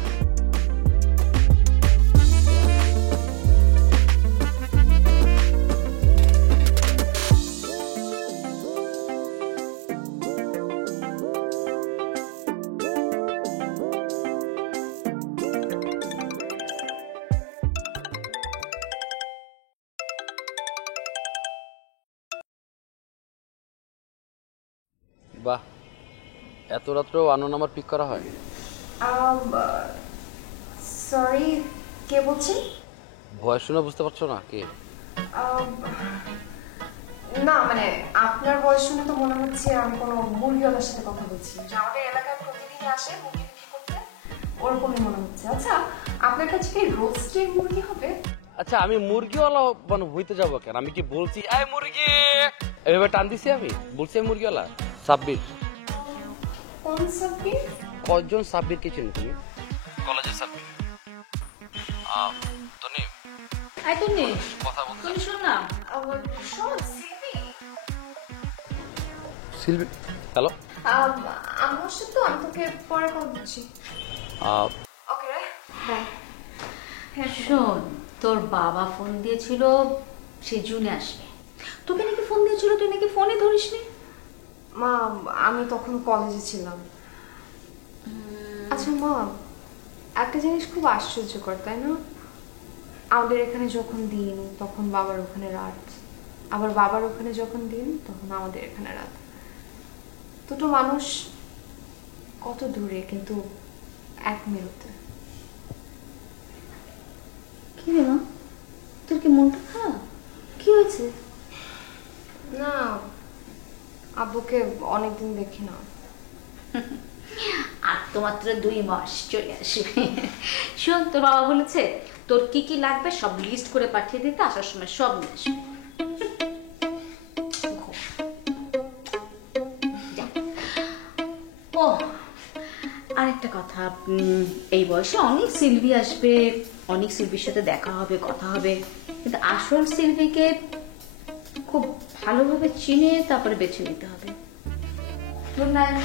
বাহ, এত রাত্রেও আনো নাম্বার পিক করা হয়? সরি, কে বলছেন? ভয়েস শুনে বুঝতে পারছো না কে? না মানে আপনার বয়স শুনে তো মনে হচ্ছে আমি কোনো মুরগিওয়ালার সাথে কথা বলছি, যে আমাদের এলাকায় প্রতিদিনই আসে মুরগি বিক্রি করতে, ওরকমই মনে হচ্ছে। আচ্ছা, আপনার কাছে কি রোস্টেড মুরগি হবে? আচ্ছা, আমি মুরগিওয়ালা মানে হইতে যাবো কেন? আমি কি বলছি এই মুরগি, এভাবে টান দিছি? আমি বলছি আমি মুরগিওয়ালা। সাব্বির। কোন সাব্বির? কয়জন সাব্বিরকে চিনি তুমি? কলেজের সাব্বির। তনি, আই তনি, কথা বলতে তুমি শোন না। শোন সিলভি। Sylvie, hello. আমার সাথে আমি তোকে পরে কল দিচ্ছি। ওকে রে। হ্যাঁ হ্যাঁ শোন, তোর বাবা ফোন দিয়েছিল সে জুনে আসবে, তোকে নাকি ফোন দিয়েছিল, তুই নাকি ফোনই ধরিসনি। মা, আমি তখন কলেজে ছিলাম। আচ্ছা মা, একটা জিনিস খুব আশ্চর্যকর তাই না? আমাদের এখানে যখন দিন তখন বাবার ওখানে রাত, আবার বাবার ওখানে যখন দিন তখন আমাদের এখানে রাত। দুটো মানুষ কত দূরে, কিন্তু 1 মিনিটে। কি রে মা, তোর কি মনটা খারাপ? কি হয়েছে? না, আব্বুকে অনেকদিন দেখি না। আর তো মাত্র 2 মাস, চলে আসবে। শোন, তোর বাবা বলেছে তোর কি কি লাগবে সব লিস্ট করে পাঠিয়ে দিতে, আসার সময় সব নিয়ে আসবে। ও আরেকটা কথা, এই বয়সে অনেক সিলভি আসবে, অনেক সিলভির সাথে দেখা হবে, কথা হবে, কিন্তু আসল সিলভিকে খুব ভালোভাবে চিনে তারপরে বেছে নিতে হবে। Good night.